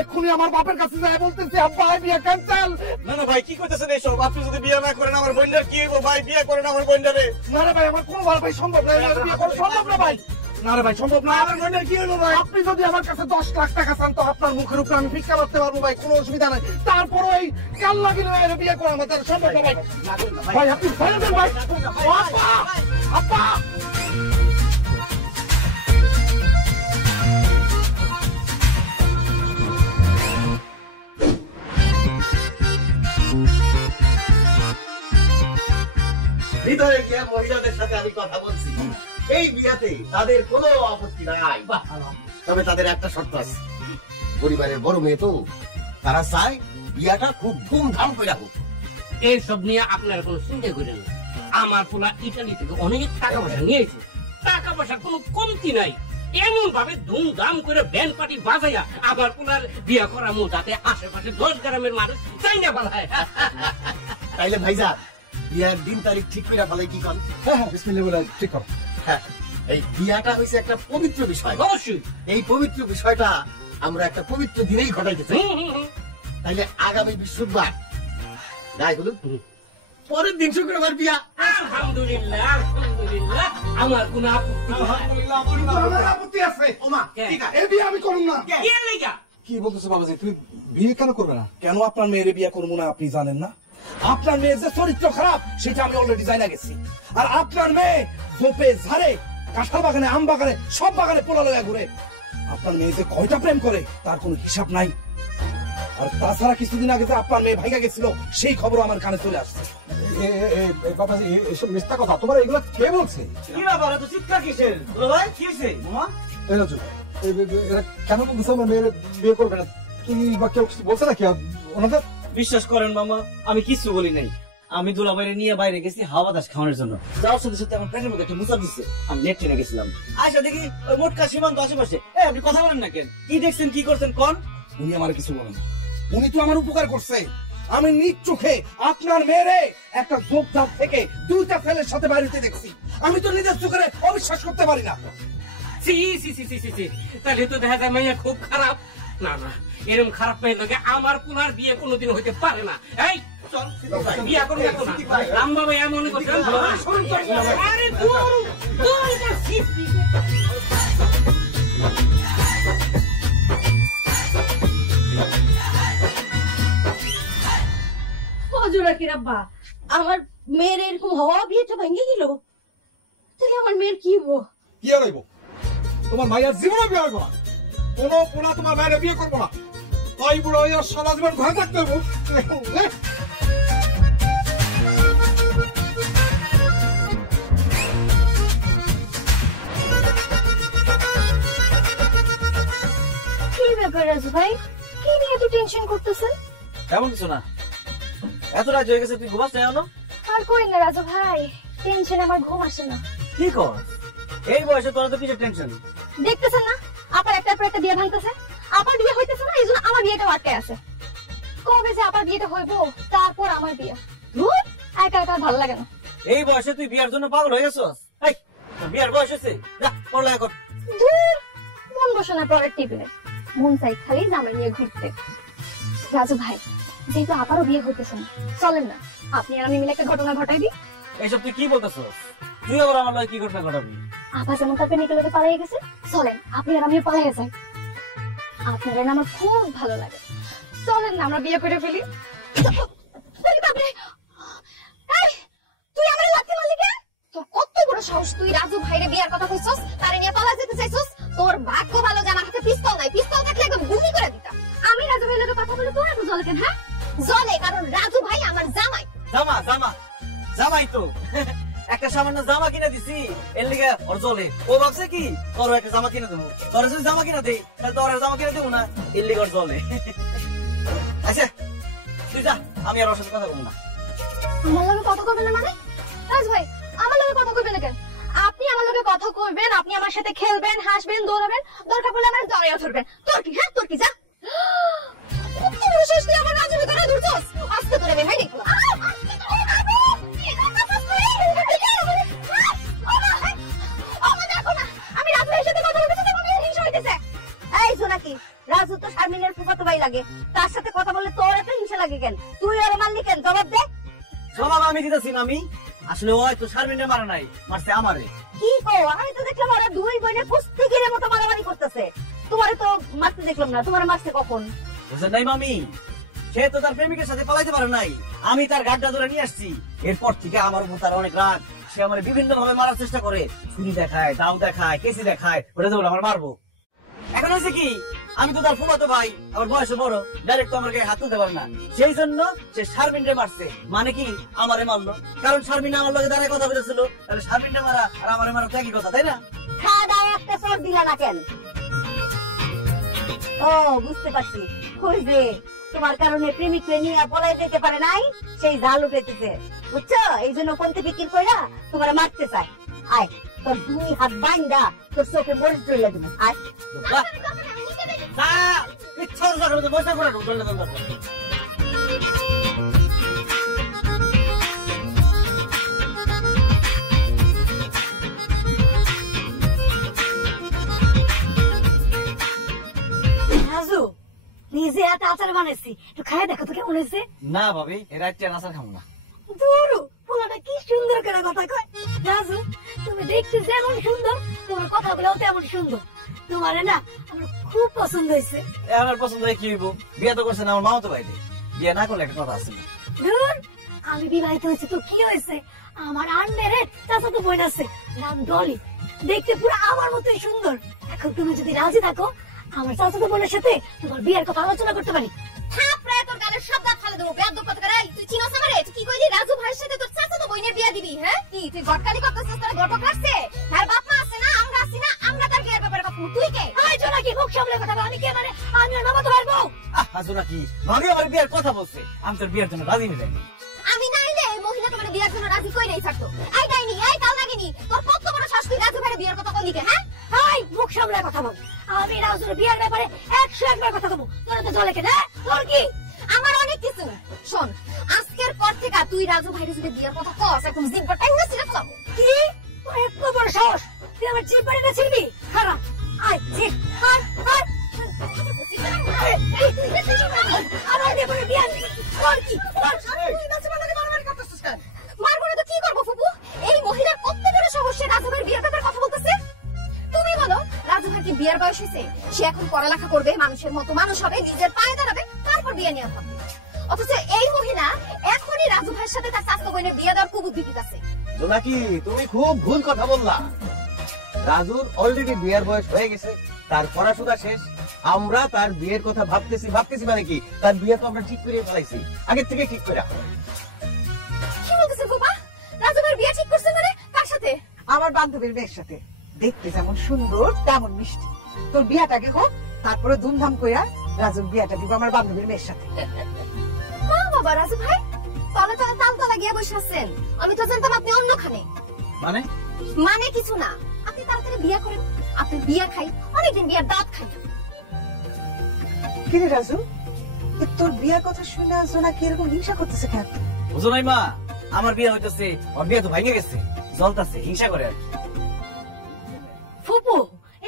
এক্ষুনি আমার বাপের কাছে যাই বলতেছি আব্বা বিয়ে ক্যান্সেল। না না ভাই কি কইতেছেন এইসব? আপনি যদি বিয়ে না করেন আমার বোনটার কি হইব ভাই? বিয়ে করেন আমার বোনটারে। না রে ভাই, আমার কোনোবার ভাই সম্ভব না, বিয়ে করা সম্ভব না ভাই। না রে ভাই সম্ভব না। আমার বোনটার কি হইব ভাই? আপনি যদি আমার কাছে 10 লাখ টাকা চান তো আপনার মুখের উপরে আমি ভিক্ষা করতে পারবো ভাই, কোনো অসুবিধা নাই। তারপরও এই কাল লাগিলে এর বিয়ে করা আমাদের সম্ভব না ভাই। ভাই আপনি ছেড়ে দেন ভাই। আব্বা আব্বা ভিতরে গিয়ে মহিলাদের সাথে আমি কথা বলছি। এই বিয়াতে তাদের কোনো আপত্তি নাই, তবে তাদের একটা শর্ত আছে। পরিবারের বড় মেয়ে তো, তারা চায় বিয়াটা খুব ধুমধাম করে হোক। এইসব নিয়ে আপনার কোনো চিন্তা করেন না। আমার পোলা ইটালি থেকে অনেক টাকা পয়সা নিয়েছে, টাকা পয়সা কোনো কমতি নাই। এমন ভাবে ধুমধাম করে ব্যান্ড পার্টি বাজাইয়া আমার পোলার বিয়া করামু যাতে আশেপাশে 10 গ্রামের মানুষ চাই না পালায়। তাইলে ভাইজান বিয়ার দিন তারিখ ঠিক করে ফেলে কি করেন? হ্যাঁ বিসমিল্লাহ বলে ঠিক করো। হ্যাঁ, এই বিয়াটা হয়েছে একটা পবিত্র বিষয়। অবশ্যই এই পবিত্র বিষয়টা আমরা একটা পবিত্র দিনেই ঘটাইতে চাই। তাইলে আগামী বৃহস্পতিবার যাই বলুন, পরের দিন শুক্রবার বিয়া। আলহামদুলিল্লাহ আলহামদুলিল্লাহ, আমার কোনো আপত্তি নাই। আমার আপত্তি আছে। ওমা ঠিক এই বিয়ে আমি করব না। কি লাগা? কি বলতেছো বাবাজি, তুমি বিয়ে কেন করবে না? কেন আপনার মেয়ের বিয়ে করবো না আপনি জানেন না? আপনার মেয়ের যে চরিত্র খারাপ সেটা আমি অলরেডি জানা গেছি। আর আপনার মেয়ে ঝোপে ঝাড়ে, কাঁঠাল বাগানে, আম বাগানে, সব বাগানে পোলা লয়া ঘুরে। আপনার মেয়ে যে কয়টা প্রেম করে তার কোনো হিসাব নাই। আর তাছাড়া কিছুদিন আগে যে আপনার মেয়ে ভাইগা গেছিল সেই খবর আমার কানে চলে আসছে। বাবাজি এসব মিথ্যা কথা, তোমার এগুলো কে বলছে? কি ব্যাপার এত চিৎকার কিসের? দুলা ভাই কি হইছে? মামা এরা কেন বলতেছে আমার মেয়ের বিয়ে করবে না? কি বা কেউ বলছে নাকি ওনাদের? বিশ্বাস করেন মামা, আমি কিছু বলি নাই। আমি দুলা বাইরে নিয়ে বাইরে গেছি হাওয়া বাতাস খাওয়ানোর জন্য। যাওয়ার সাথে সাথে আমার পেটের মধ্যে একটা মুসা দিচ্ছে। আমি নেট ট্রেনে গেছিলাম, আয়সা দেখি ওই মোটকা সীমান্ত আশেপাশে। আপনি কথা বলেন না কেন? কি দেখছেন, কি করছেন কোন? উনি আমার কিছু বলেন, উনি তো আমার উপকার করছে। আমি নিজ চোখে আপনার মেয়েরে একটা যোগদান থেকে 2টা ছেলের সাথে বাড়িতে দেখছি। আমি তো নিজের চোখে অবিশ্বাস করতে পারি না। সি সি সি সি সি সি, তাহলে তো দেখা যায় মাইয়া খুব খারাপ। না না, এরকম খারাপ মেয়ের লোকে আমার পুনার বিয়ে কোনোদিন হইতে পারে না। এই চল বিয়ে করবো না। আম্মা ভাই এমন করছেন, আরে দূর দূর করছি। হজুরা কি রাব্বা, আমার মেয়ের এরকম হওয়া বিয়েটা ভেঙে গেল, তাহলে আমার মেয়ের কি হবো? কি আর হইব? তোমার মায়ের জীবনে বিয়ে হইব না। কোনো পোলা তোমার মায়ের বিয়ে করবো না। তাই বুড়ো হইয়া সারা জীবন ঘরে থাকতে হইব। কি ব্যাপার আছে ভাই? কি নিয়ে এত টেনশন করতেছেন? তেমন কিছু না। এত রাত হয়ে গেছে, তুই ঘুমাস না এখনো? আর কই না রাজু ভাই, টেনশন আমার ঘুম আসে না। কি কর? এই বয়সে তোরা তো কিসের টেনশন? দেখতেছেন না আপার একটার পর একটা বিয়ে ভাঙতেছে, আপার বিয়ে হইতেছে না, এই জন্য আমার বিয়েটা আটকে আছে। কবে যে আপার বিয়েটা হইব, তারপর আমার বিয়ে। ধুর, একা একা ভালো লাগে না। এই বয়সে তুই বিয়ার জন্য পাগল হয়ে গেছস? এই তোর বিয়ার বয়স হয়েছে, যা পড়ালেখা কর। ধুর, মন বসে না পরের টেবিলে, মন চাই খালি জামাই নিয়ে ঘুরতে। রাজু ভাই, যেহেতু আপারও বিয়ে হইতেছে না, চলেন না আপনি আর আমি মিলে একটা ঘটনা ঘটাই দিই। এইসব তুই কি বলতেছস? তুই আবার আমার লগে কি ঘটনা ঘটাবি? আপা যেমন তার প্রেমিকের লোকে পালিয়ে গেছে, চলেন আপনি আর আমিও পালিয়ে যাই। আপনার আমার খুব ভালো লাগে, চলেন না আমরা বিয়ে করে ফেলি। তুই আমার লাথি মারলি কেন? তোর কত বড় সাহস, তুই রাজু ভাইরে বিয়ার কথা কইছস, তারে নিয়ে পালা যেতে চাইছস? তোর ভাগ্য ভালো যে আমার হাতে পিস্তল নাই, পিস্তল থাকলে একদম গুলি করে দিতাম। আমি রাজু ভাইয়ের লোকে কথা বলে তোর এত জ্বলে কেন? হ্যাঁ জ্বলে কারণ রাজু ভাই আমার জামাই। জামা জামা জামাই তো একটা সামান্য জামা কিনে দিছি, এর লিগে ওর জ্বলে। ও ভাবছে কি তোর একটা জামা কিনে দেবো, তোর যদি জামা কিনে দেই তাহলে তোর জামা কিনে দেবো না, এর লিগে ওর জ্বলে। আচ্ছা তুই যা, আমি আর ওর সাথে কথা বলবো না। আমার লগে কথা কইবেন না মানে? রাজ ভাই আমার লগে কথা কইবেন না কেন? আপনি আমার লগে কথা কইবেন, আপনি আমার সাথে খেলবেন, হাসবেন, দৌড়াবেন, দরকার পড়লে আমার জড়িয়ে ধরবেন। তোর কি? হ্যাঁ তোর কি? যা কত বড় সাহস তুই আমার রাজু করে ধরছস? আস্তে করে বের হই দেখো। আমি রাজু ভাইয়ের সাথে কথা বলতেছি, তোমার হিংসা হইতেছে। এই জোনাকি, রাজু তো শারমিনের ফুফাতো ভাই লাগে, তার সাথে কথা বললে তোর এত হিংসা লাগে কেন? তুই আর মারলি কেন? জবাব দে। জবাব আমি দিতেছি না। আমি আসলে ওই তো শারমিনের মারা নাই, মারছে আমারে। কি কো? আমি তো দেখলাম ওরা দুই বোনে কুস্তিগিরের মতো মারামারি করতেছে। তোমারে তো মারতে দেখলাম না, তোমারে মারছে কখন? বুঝলেন নাই মামি, সে তো তার প্রেমিকের সাথে পালাইতে পারে নাই, আমি তার গাড্ডা ধরে নিয়ে আসছি। এরপর থেকে আমার উপর তার অনেক রাগ, সে আমার বিভিন্ন ভাবে মারার চেষ্টা করে, ছুরি দেখায়, দাও দেখায়, কেসি দেখায়, ওটা তো আমার মারবো। এখন হয়েছে কি, আমি তো তার ফুফাতো ভাই, আমার বয়সে বড়, ডাইরেক্ট তো আমার গায়ে হাত তুলতে পারে না, সেই জন্য সে শারমিনরে মারছে। মানে কি আমারে মারলো, কারণ শারমিন আমার লগে দাঁড়ায় কথা বলেছিল, তাহলে শারমিনরে মারা আর আমারে মারা তো একই কথা, তাই না? খাদায় একটা চোর দিলা না কেন? ও বুঝতে পারছি, ওই যে তোমার কারণে প্রেমিককে নিয়ে পলাই যেতে পারে নাই, সেই জাল উঠেছে, বুঝছো? এই জন্য কোনতে ফিকির কইরা তোমার মারতে চায়। আয় তোর দুই হাত বাইন্দা তোর চোখে মরিচ চলে দেবো। আয় রাজু, নিজে হাতে আচার বানাইছি, একটু খাই দেখো তো কেমন হয়েছে। না ভাবি, এর একটা আচার খাবো না। দূর, পোলাটা কি সুন্দর করে কথা কয়। রাজু, তুমি দেখতে যেমন সুন্দর, তোমার কথাগুলোও তেমন সুন্দর। তোমারে না আমার খুব পছন্দ হয়েছে। আমার পছন্দ হয় কি হইব, বিয়ে তো করছেন আমার মামাতো ভাই, বিয়ে না করলে একটা কথা আছে না। দূর, আমি বিবাহিত হয়েছি তো কি হয়েছে? আমার আন্ডারে চাচাতো বোন আছে, নাম ডলি, দেখতে পুরো আমার মতোই সুন্দর। এখন তুমি যদি রাজি থাকো, আমার চাচাতো বোনের সাথে তোমার বিয়ের কথা আলোচনা করতে পারি। থাপড়ায় তোর গালের সব দাঁত ফালে দেবো, বেয়াদব কথা করে। তুই চিনোস আমারে? তুই কি কইলি রাজু ভাইয়ের সাথে তোর চাচাতো বোনের বিয়ে দিবি? হ্যাঁ কি তুই গটকালি করতেছিস? তোর গটক লাগছে? হ্যাঁ বাপ মা আছে না, আমরা আছি না, আমরা তার বিয়ের ব্যাপারে কথা বলবো। তুই কে? আয় চলা কি মুখ সামলে কথা বল। আমি কে মানে? আমি আর মামা তোমার বউ। আসো নাকি ভাবি, আমার বিয়ের কথা বলছে, আমি তোর বিয়ের জন্য রাজি হয়ে যাইনি। আমি নাইলে এই মহিলা তোমার বিয়ের জন্য রাজি কইরাই থাকতো। এই ডাইনি, এই তাও লাগিনি, তোর কত বড় শ্বাস, তুই রাজু ভাইয়ের বিয়ের কথা বললি কে? হ্যাঁ আয় মুখ সামলে কথা বল। আমি রাজুর বিয়ের ব্যাপারে 101 বার কথা বলবো, তোর তো চলে কেন? তোর কি? আমার অনেক কিছু। শোন, আজকের পর থেকে তুই রাজু ভাইয়ের সাথে বিয়ের কথা কস, এখন জিব্বা টাইনা সিরে চাবো। কি? তোর এত বড় সাহস, তুই আমার জিভ বাড়ি না ছিড়বি? খারাপ, আয় জিভ, আয় আয়। আমার ব্যাপারে বিয়ে আনবি? তোর কি? তুই নাচে বানালে মারামারি করতেছিস কেন? মারবো না তো কি করবো ফুপু? এই মহিলার কত বড় সাহস, সে রাজু ভাইয়ের বিয়ের ব্যাপারে কথা বলতেছে। তুমি বলো, রাজু ভাই কি বিয়ের বয়স হয়েছে? সে এখন পড়ালেখা করবে, মানুষের মতো মানুষ হবে, নিজের পায়ে দাঁড়াবে, তারপর বিয়ে নিয়ে হবে। অথচ এই মহিলা এখনই রাজু ভাইয়ের সাথে তার চাচাতো বোনের বিয়ে দেওয়ার কুবুদ্ধি দিতেছে। জোনাকি, তুমি খুব ভুল কথা বললা। রাজুর অলরেডি বিয়ের বয়স হয়ে গেছে, তার পড়াশোনা শেষ, আমরা তার বিয়ের কথা ভাবতেছি মানে কি, তার বিয়ে তো আমরা ঠিক করে ফেলাইছি, আগের থেকে ঠিক করে। কি বলতেছে বাবা? রাজু ভাইয়ের বিয়ে ঠিক করছে মানে? কার সাথে? আমার বান্ধবীর মেয়ের সাথে। দেখতে যেমন সুন্দর তেমন মিষ্টি। তোর বিয়াটাকে হোক, তারপরে ধুমধাম কইরা রাজুর বিয়াটা দিব আমার বান্ধবীর মেয়ের সাথে। মা বাবা রাজু ভাই তলে তলে তালতলা গিয়ে বসে আছেন, আমি তো জানতাম আপনি অন্যখানে। মানে কিছু না, আপনি তাড়াতাড়ি বিয়া করেন, আপনি বিয়া খাই অনেকদিন বিয়ার দাঁত খাই। কিরে রাজু, তোর বিয়ার কথা শুনে জোনা কি এরকম হিংসা করতেছে কেন? বুঝো নাই মা, আমার বিয়ে হইতেছে, ওর বিয়ে তো ভাঙে গেছে, জ্বলতেছে, হিংসা করে আর কি। ফুপু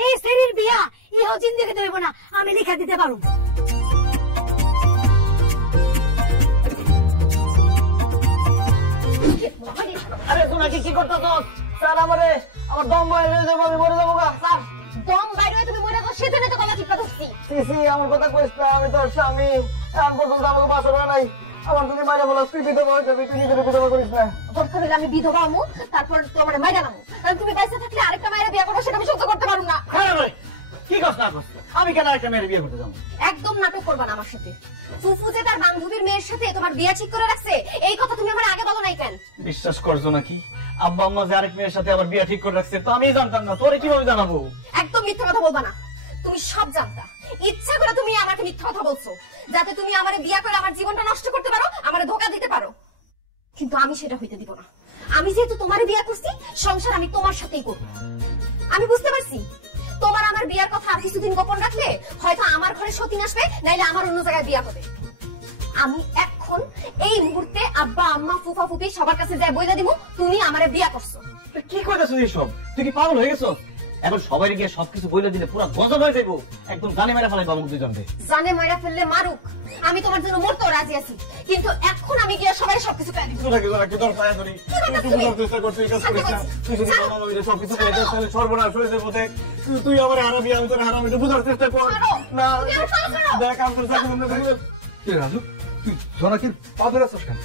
এই সেরির বিয়া ইহাও জিন্দেগিতে হইব না, আমি লিখা দিতে পারবো। আরে জোনাকি কি করতেছস? স্যার আমার দম বাইরে হয়ে যাবো, আমি মরে যাবো গা। স্যার দম বাইরে হয়ে তুমি মরে যাও, সেজন্য তো গলা টিপা ধরছি। সিসি আমার কথা কইস না, আমি তোর স্বামী, এখন পর্যন্ত আমাকে বাসা নাই। আমার তুমি মাইরা বলো তুই বিধবা হয়ে যাবি, তুই নিজের বিধবা করিস না। প্রথম হলে আমি বিধবা আমু, তারপর তোমার মাইরা নামু। কারণ তুমি বেঁচে থাকলে আরেকটা মায়ের বিয়ে করবো, সেটা আমি সহ্য করতে পারবো না। কি কষ্ট না কষ্ট, আমি কেন একটা মেয়ের বিয়ে করতে যাবো? একদম নাটক করবা না আমার সাথে। ফুফু যে তার বান্ধবীর মেয়ের সাথে তোমার বিয়ে ঠিক করে রাখছে, এই কথা তুমি আমার আগে বলো নাই কেন? বিশ্বাস করছো নাকি? আব্বা আম্মা যে আরেক মেয়ের সাথে আমার বিয়ে ঠিক করে রাখছে, তো আমি জানতাম না, তোরে কিভাবে জানাবো? একদম মিথ্যা কথা বলবা না, তুমি সব জানতা। ইচ্ছা করে তুমি আমাকে মিথ্যা কথা বলছো, যাতে তুমি আমারে বিয়ে করে আমার জীবনটা নষ্ট করতে পারো, আমারে ধোঁকা দিতে পারো। কিন্তু আমি সেটা হইতে দিব না। আমি যেহেতু তোমারে বিয়ে করছি, সংসার আমি তোমার সাথেই করব। আমি বুঝতে পারছি তোমার আমার বিয়ার কথা আর কিছুদিন গোপন রাখলে হয়তো আমার ঘরে সতীন আসবে, নাইলে আমার অন্য জায়গায় বিয়া হবে। আমি এখন এই মুহূর্তে আব্বা আম্মা ফুফা ফুফি সবার কাছে যাই বইলা দিব তুমি আমারে বিয়া করছো। কি কইতাছিস এসব? তুই কি পাগল হয়ে গেছো? এখন সবাই গিয়ে সবকিছু বইলে দিলে পুরো গজব হয়ে যাবো, একদম জানে মেরে ফেলাই বাবু দুজনকে। জানে মারা ফেললে মারুক, আমি তোমার জন্য মরতেও রাজি আছি, কিন্তু এখন আমি গিয়ে সবাই সবকিছু পেয়ে দিব। তুই আমার হারাবি, আমি তোর হারাবি, বুঝার চেষ্টা কর না। দেখ রাজু, তুই জোনাকির পা ধরে আছিস কেন?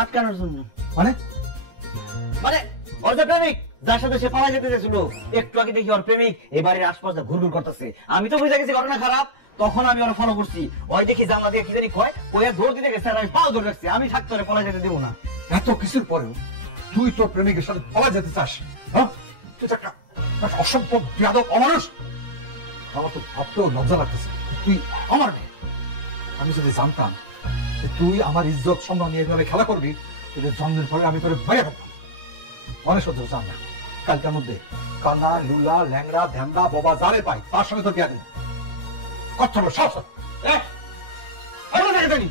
আটকানোর জন্য। মানে মানে ওর যে প্রেমিক, যার সাথে সে পালা যেতে চাইছিল, একটু আগে দেখি ওর প্রেমিক এবারের আশপাশে ঘুরঘুর করতেছে। আমি তো বুঝে গেছি ঘটনা খারাপ, তখন আমি ওরা ফলো করছি। ওই দেখি জানলা দিয়ে কি জানি কয়, ওই দৌড় দিতে গেছে আর আমি পাও ধরে রাখছি। আমি থাকতে ওরে পলা যেতে দেবো না। এত কিছুর পরেও তুই তোর প্রেমিকের সাথে পালা যেতে চাস? হ্যাঁ, তুই একটা অসভ্য বেয়াদব অমানুষ। আমার তো ভাবতেও লজ্জা লাগতেছে, তুই আমার মেয়ে। আমি যদি জানতাম যে তুই আমার ইজ্জত সম্মান নিয়ে এভাবে খেলা করবি, তোদের জন্মের পরে আমি তোরে বাইরে থাকতাম। অনেক সহ্য চান না। কালকের মধ্যে কানা লুলা ল্যাংড়া ধ্যান্দা বাবা যারে পাই তার সঙ্গে তোর বিয়া দিন। কচ্ছ সব সব জানি।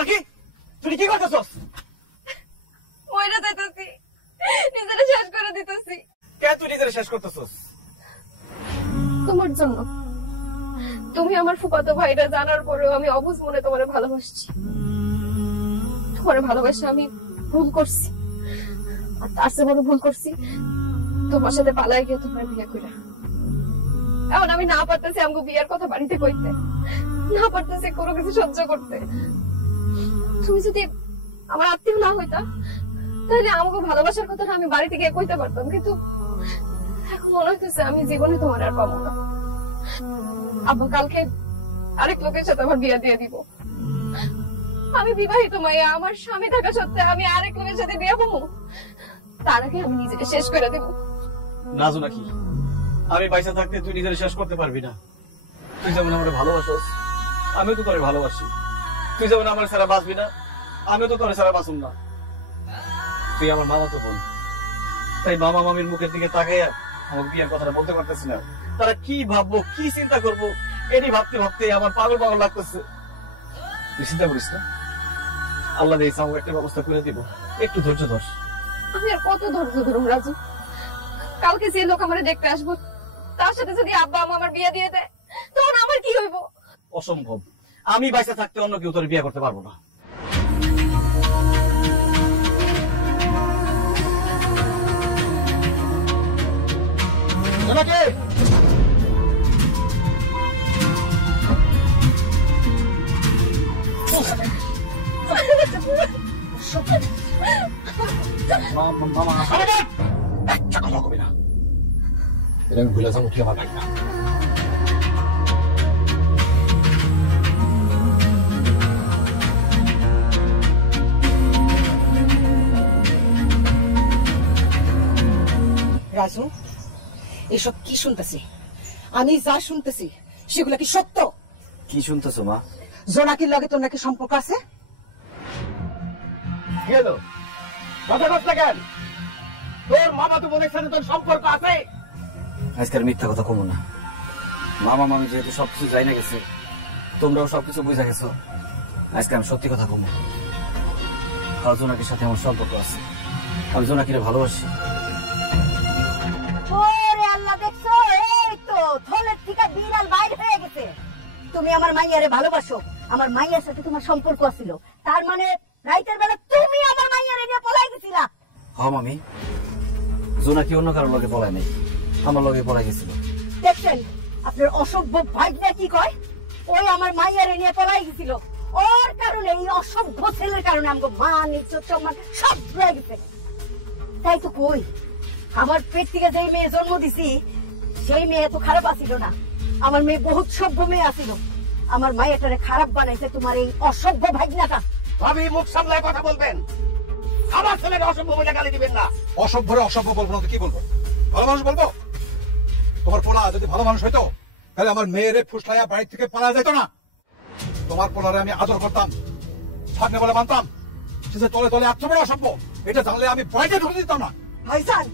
নাকি তুই কি করতেছস? মইরা যাইতাছি, নিজেরে শেষ করে দিতেছি। কেন তুই নিজেরে শেষ করতেছস? তোমার জন্য। তুমি আমার ফুফাতো ভাইরা জানার পরেও আমি অবুঝ মনে তোমারে ভালোবাসছি। তোমারে ভালোবাসা আমি ভুল করছি, আর তার চেয়ে বড় ভুল করছি তোমার সাথে পালাই গিয়ে তোমার বিয়ে কইরা। এখন আমি না পারতেছি আমাকে বিয়ের কথা বাড়িতে কইতে, না পারতেছি কোনো কিছু সহ্য করতে। তুমি যদি আমার আত্মীয় না হইতা, তাহলে আমাকে ভালোবাসার কথাটা আমি বাড়িতে গিয়ে কইতে পারতাম। কিন্তু এখন মনে হইতেছে আমি জীবনে তোমার আর পাবো না। আব্বা কালকে আরেক লোকের সাথে আমার বিয়ে দিয়ে দিব। আমি বিবাহিত মাইয়া, আমার স্বামী থাকা সত্ত্বেও আমি আরেক লোকের সাথে বিয়ে পাবো? তার আগে আমি নিজেকে শেষ করে দেব। নাজু নাকি আমি পয়সা থাকতে তুই নিজের শেষ করতে পারবি না। তুই যেমন আমার ভালোবাসস, আমিও তো তোরে ভালোবাসি। তুই যেমন আমার ছাড়া বাঁচবি না, আমিও তো তোরে ছাড়া বাঁচুম না। তুই আমার মামা তো বোন, তাই মামা মামির মুখের দিকে তাকাইয়া আমার বিয়ের কথাটা বলতে পারতেছি না। তারা কি ভাববো, কি চিন্তা করবো, এটি ভাবতে ভাবতে আমার পাগল পাগল লাগতেছে। তুই চিন্তা করিস না, আল্লাহ দিয়ে আমাকে একটা ব্যবস্থা করে দিব, একটু ধৈর্য ধর। আমি আর কত ধৈর্য ধরুম রাজু? কালকে যে লোক আমার দেখতে আসবো, তার সাথে যদি আব্বা আম্মা আমার বিয়ে দিয়ে দেয়, তখন আমার কি হইব? অসম্ভব, আমি বাইসা থাকতে অন্য কেউ তোর বিয়ে করতে পারবো না। একটা কথা কবি না, এটা আমি ভুলে যাবো তুই আমার ভাই না। রাজু, এসব কি শুনতেছি? আমি যা শুনতেছি সেগুলো কি সত্য? কি শুনতেছো মা? জোনাকির লগে তোর নাকি সম্পর্ক আছে? কথা কথা কেন? তোর মামা তো বোনের সাথে তোর সম্পর্ক আছে? আজকের মিথ্যা কথা কমো না। মামা মামি যেহেতু সবকিছু যাই না গেছে, তোমরাও সবকিছু বুঝা গেছো, আজকে আমি সত্যি কথা কমো। আর জোনাকির সাথে আমার সম্পর্ক আছে, আমি জোনাকিরে ভালোবাসি। ওরে আল্লাহ, দেখছো? এই তো থলের থেকে বিড়াল বাইরে হয়ে গেছে। তুমি আমার মাইয়ারে ভালোবাসো, আমার মাইয়ার সাথে তোমার সম্পর্ক ছিল, তার মানে রাইতের বেলা তুমি আমার মাইয়ারে নিয়ে পলাই গেছিলা? হ্যাঁ মামি, জোনাকি অন্য কারোর লগে পলায় নাই, আমার লগে পলাই গেছিল। দেখছেন আপনার অসভ্য ভাইরা কি কয়? ওই আমার মাইয়ারে নিয়ে পলাই গেছিল, ওর কারণে, এই অসভ্য ছেলের কারণে আমাকে মান ইজ্জত সম্মান সব ধরে গেছে। তাই তো কই, আমার পেট থেকে যেই মেয়ে জন্ম দিছি সেই মেয়ে তো খারাপ আসিল না, আমার মেয়ে বহুত সভ্য মেয়ে আসিল। আমার মায়েরটারে খারাপ বানাইছে তোমার এই অসভ্য ভাগনাটা। ভাবি মুখ সামলায় কথা বলবেন, আমার ছেলেকে অসভ্য বলে গালি দিবেন না। অসভ্যরে অসভ্য বলবো না তো কি বলবো? ভালো মানুষ বলবো? তোমার পোলা যদি ভালো মানুষ হইতো তাহলে আমার মেয়েরে ফুসলাইয়া বাড়ি থেকে পালা যেত না। তোমার পোলারে আমি আদর করতাম, ভাগ্নে বলে মানতাম, সে তলে তলে এত বড় অসভ্য এটা জানলে আমি বাড়িতে ঢুকে দিতাম না। ভাইজান,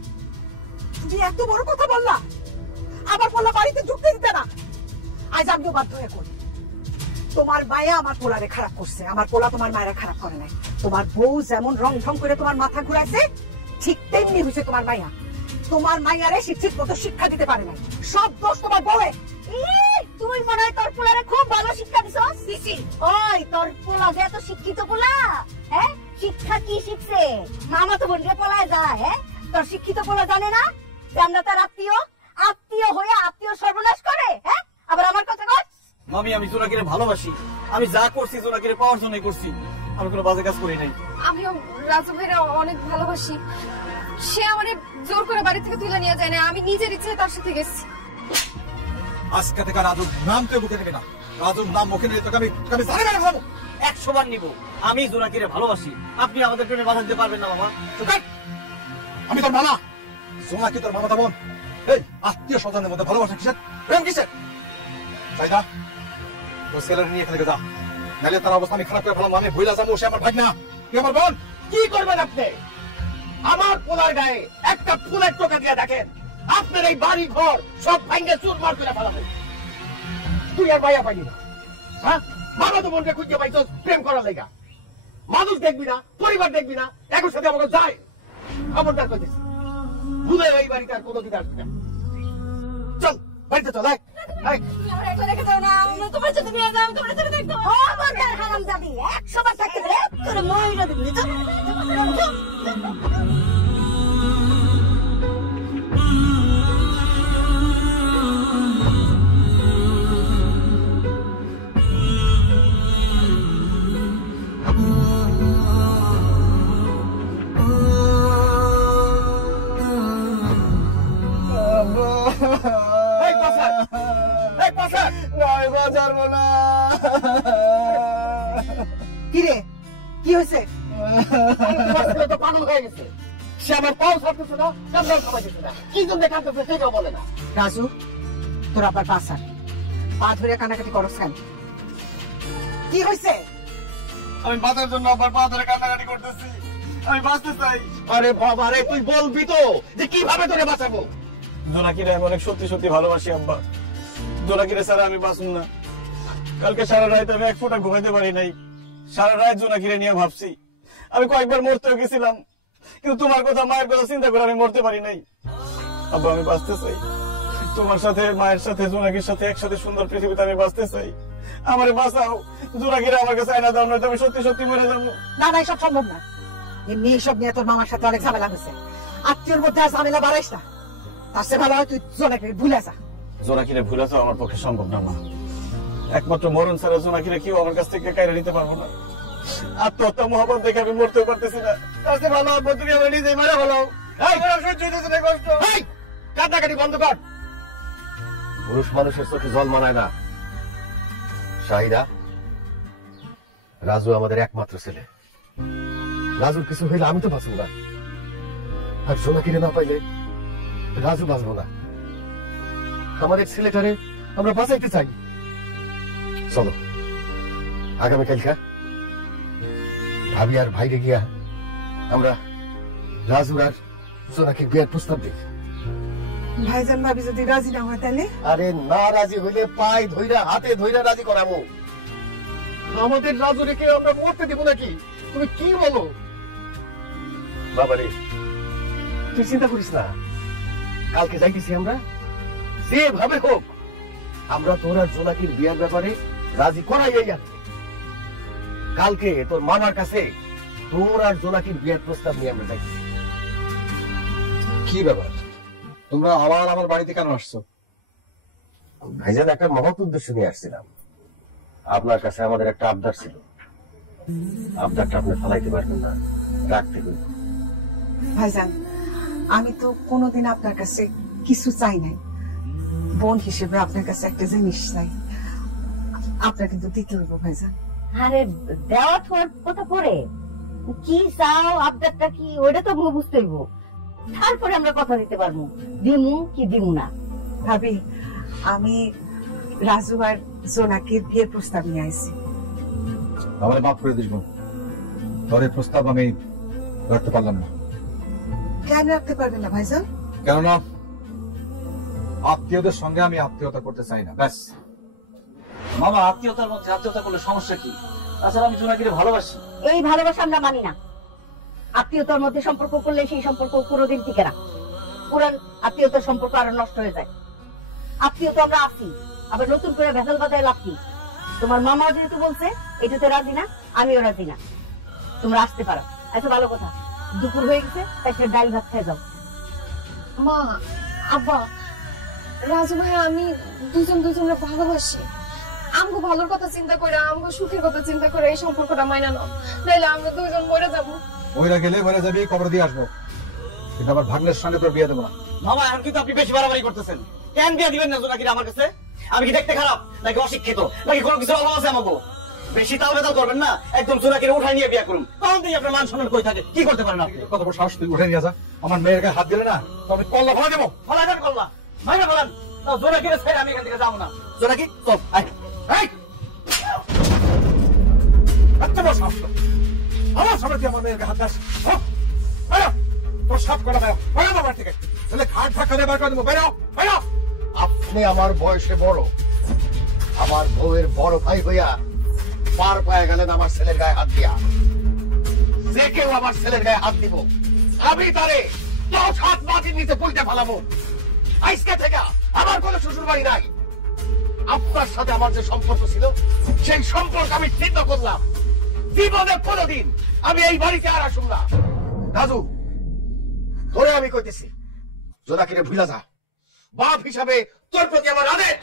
তুমি এত বড় কথা বললা, আমার পোলা বাড়িতে ঢুকতে দিতে না। আজ আমিও বাধ্য হয়ে করি। তোমার মায়া আমার পোলারে খারাপ করছে, আমার পোলা তোমার মায়েরা খারাপ করে নাই। তোমার বউ যেমন রং ঢং করে তোমার মাথা ঘুরাইছে, ঠিক তেমনি হয়েছে তোমার মাইয়া। তোমার মাইয়ারে ঠিক মতো শিক্ষা দিতে পারে না, সব দোষ তোমার বউয়ের। তুই মনে হয় তোর পোলারে খুব ভালো শিক্ষা দিছস। ওই তোর পোলা যে এত শিক্ষিত পোলা, হ্যাঁ শিক্ষা কি শিখছে? মামা তো বোনকে পলায় যায়, হ্যাঁ? তোর শিক্ষিত পোলা জানে না যে আমরা তার আত্মীয়, আত্মীয় হয়ে আত্মীয় সর্বনাশ করে, হ্যাঁ? আবার আমার কথা কর। মামি, আমি জোনাকিরে ভালোবাসি, আমি যা করছি জোনাকিরে পাওয়ার জন্যই করছি, আমি কোনো বাজে কাজ করি নাই। আমিও রাজু ভাইরা অনেক ভালোবাসি। সে আমারে জোর করে বাড়ি থেকে তুলে নিয়ে যায় না, আমি নিজের ইচ্ছে তার সাথে গেছি। আজকে থেকে রাজুর নাম তুই মুখে নেবে না, রাজুর নাম মুখে নিলে তোকে আমি জানি না খাবো। 100 বার নিব, আমি জোনাকিরে ভালোবাসি, আপনি আমাদের প্রেমে বাধা দিতে পারবেন না মামা। আমি তোর মামা, জোনাকি তোর মামা বোন। এই আত্মীয় স্বজনের মধ্যে ভালোবাসা কিসের, প্রেম কিসের? তাই না তোর ছেলের নিয়ে এখানে যা, নাহলে তার অবস্থা আমি খারাপ করে ফেলাম। আমি ভুলা যাবো, সে আমার ভাই না, তুই আমার বোন। কি করবেন আপনি? আমার পোলার গায়ে একটা ফুলের টোকা দিয়ে দেখেন, আপনার এই বাড়ি ঘর সব ভাঙ্গে চুরমার করে ফেলাবো। তুই আর মাইয়া পাইনি না, হ্যাঁ? মামা তো বোনকে খুঁজে পাইছস প্রেম করার লেগা। মানুষ দেখবি না, পরিবার দেখবি না, একর সাথে আমাকে যায়। খবরদার করতেছি, ভুলে এই বাড়িতে আর কোনোদিন আসবি না। চল বাড়িতে চল। তোমার সাথে নিয়ে যাও, তোমার সাথে দেখবো। ও আমার হারাম জাদি, 100 বার থাকতে রে তোর মহিলা দিবি। কিরে, কি হয়েছে? তো পাগল হয়ে গেছে, সে আমার পাও ছাড়তেছে না, কামড় খাওয়াইতেছে না, কি জন্য কাঁদতেছে সেটাও বলে না। রাজু, তোর আবার পা ছাড়, পা ধরে কানাকাটি করস কেন? কি হয়েছে? আমি বাঁচার জন্য আবার পা ধরে কান্নাকাটি করতেছি, আমি বাঁচতে চাই। আরে বাবা রে, তুই বলবি তো যে কিভাবে তোরে বাঁচাবো। জোনাকিরে আমি অনেক সত্যি সত্যি ভালোবাসি আব্বা, জোনাকিরে ছাড়া আমি বাঁচুন না। কালকে সারা রাত আমি এক ফোঁটা ঘুমাইতে পারি নাই, সারা রাত জোনাকিরে নিয়ে ভাবছি। আমি কয়েকবার মরতেও গেছিলাম, কিন্তু তোমার কথা মায়ের কথা চিন্তা করে আমি মরতে পারি নাই। আব্বা আমি বাঁচতে চাই, তোমার সাথে মায়ের সাথে জোনাকির সাথে একসাথে সুন্দর পৃথিবীতে আমি বাঁচতে চাই। আমারে বাঁচাও, জোনাকিরে আমার কাছে আয়না দাও, নয়তো আমি সত্যি সত্যি মরে যাবো। না না, এসব সম্ভব না। এমনি এসব নিয়ে তোর মামার সাথে অনেক ঝামেলা হয়েছে, আত্মীয়র মধ্যে আর ঝামেলা বাড়াইস না। তার সে ভালো হয় তুই জোনাকিরে ভুলে যা। জোনাকিরে ভুলে তো আমার পক্ষে সম্ভব না মা, একমাত্র মরণ ছাড়া জোনাকিরে কেউ আমার কাছ থেকে কাইরে নিতে পারবো না। আত্মহত্যা মহাপত দেখে আমি মরতেও পারতেছি না, তার চেয়ে ভালো আব্বা তুমি আমার নিজেই মারা ভালো। কান্নাকাটি বন্ধ কর। পুরুষ মানুষের চোখে জল মানায় না। শাহিদা, রাজু আমাদের একমাত্র ছেলে। রাজুর কিছু হইলে আমি তো বাঁচব না, আর সোনা কিনে না পাইলে রাজু বাঁচবো না। আমাদের ছেলেটারে আমরা বাঁচাইতে চাই। চলো আগামীকালকা ভাবি আর ভাইরে গিয়া আমরা রাজুর আর সোনাকে বিয়ের প্রস্তাব দিই। ভাইজান ভাবি যদি রাজি না হয় তাহলে? আরে না, রাজি হইলে পাই ধইরা হাতে ধইরা রাজি করাবো। আমাদের রাজু রেখে আমরা মরতে দেবো নাকি? তুমি কি বলো? বাবারে তুই চিন্তা করিস না, কালকে যাইতেছি আমরা, যেভাবে হোক আমরা তোর আর জোনাকির বিয়ার ব্যাপারে রাজি করাই যাই। কালকে তোর মামার কাছে তোর আর জোনাকির বিয়ার প্রস্তাব নিয়ে আমরা যাইতেছি। কি ব্যাপার, তোমরা আবার আমার বাড়িতে কেন আসছো? ভাইজান, একটা মহৎ উদ্দেশ্য নিয়ে আসছিলাম। আপনার কাছে আমাদের একটা আবদার ছিল, আবদারটা আপনি ফেলাইতে পারবেন না, রাখতে হবে। ভাইজান, আমি তো কোনোদিন আপনার কাছে কিছু চাই নাই। বোন হিসেবে আপনার কাছে একটা জিনিস চাই, আপনার কিন্তু দিতে হইব ভাইজান। আরে দেওয়া তোর কথা পরে কি চাও, আবদারটা কি, ওইটা তো বুঝতে হইব, তারপরে আমরা কথা দিতে পারবো দিমু কি দিমু না। ভাবি, আমি রাজু আর জোনাকির বিয়ের প্রস্তাব নিয়ে আইছি। আমার মাফ করে দিস বোন, তোর এই প্রস্তাব আমি রাখতে পারলাম না। কেন রাখতে পারবেন না ভাইজান? কেননা আত্মীয়দের সঙ্গে আমি আত্মীয়তা করতে চাই না, ব্যাস। মামা, আত্মীয়তার মধ্যে আত্মীয়তা করলে সমস্যা কি? তাছাড়া আমি জোনাকিরে ভালোবাসি। এই ভালোবাসা আমরা মানি না। আত্মীয়তার মধ্যে সম্পর্ক করলে সেই সম্পর্ক কোনোদিন টিকে না। পুরান আত্মীয়তার সম্পর্ক আরো নষ্ট হয়ে যায়। আত্মীয়তা আমরা আছি, আবার নতুন করে ভেজাল বাজায় লাভ কি? তোমার মামা যেহেতু বলছে এটাতে রাজি না, আমিও রাজি না। তোমরা আসতে পারো। আচ্ছা ভালো কথা, দুপুর হয়ে গেছে, একটা ডাল ভাত খেয়ে যাও। মা, আব্বা, রাজু ভাই আমি দুজনে ভালোবাসি। আমগো ভালোর কথা চিন্তা করে, আমগো সুখের কথা চিন্তা করে এই সম্পর্কটা মাইনা নাও, নাইলে আমরা দুইজন মরে যাবো। ওইরা গেলে মরে যাবি, কবর দিয়ে আসবো, কিন্তু আমার ভাগ্নের সঙ্গে তোর বিয়ে দেবো না। মামা, এখন কিন্তু আপনি বেশি বাড়াবাড়ি করতেছেন। কেন বিয়ে দিবেন না জোনাকিরে আমার কাছে? আমি কি দেখতে খারাপ, নাকি অশিক্ষিত, নাকি কোনো কিছু অভাব আছে আমাকে? বেশি তাও বেতাল করবেন না, একদম জোনাকিরে উঠাই নিয়ে বিয়ে করুন। তখন থেকে আপনার মান সম্মান কই থাকে? কি করতে পারেন আপনি? কত বড় সাহস, তুই উঠে নিয়ে যা। আমার মেয়ের গায়ে হাত দিলে না তো আমি কল্লা ফেলা দেবো। ফলা দেন কল্লা, মাইনা ফেলান। জোনাকিরে ছেড়ে আমি এখান থেকে যাবো না। জোনাকি চল, আয়। এত বড় সাহস আমার সামনে তুই আমার মেয়ের গায়ে হাত দাস? তোর সাপ করা বেরো বাবার থেকে, তাহলে ঘাট ধাক্কা দিয়ে বার করে দেবো। বেরো বেরো। আপনি আমার বয়সে বড়, আমার বউয়ের বড় ভাই হইয়া পার পায়ে গেলেন আমার ছেলের গায়ে হাত দিয়া। যে কেউ আমার ছেলের গায়ে হাত দিব, আমি তারে 10 হাত মাটির নিচে পুলতে ফেলাবো। আজকে থেকে আমার কোনো শ্বশুর বাড়ি নাই। আপনার সাথে আমার যে সম্পর্ক ছিল, সেই সম্পর্ক আমি ছিন্ন করলাম। জীবনে কোনোদিন আমি এই বাড়িতে আর আসুন না। রাজু, ধরে আমি কইতেছি, জোনাকিরে ভুলা যা। বাপ হিসাবে তোর প্রতি আমার আদেশ।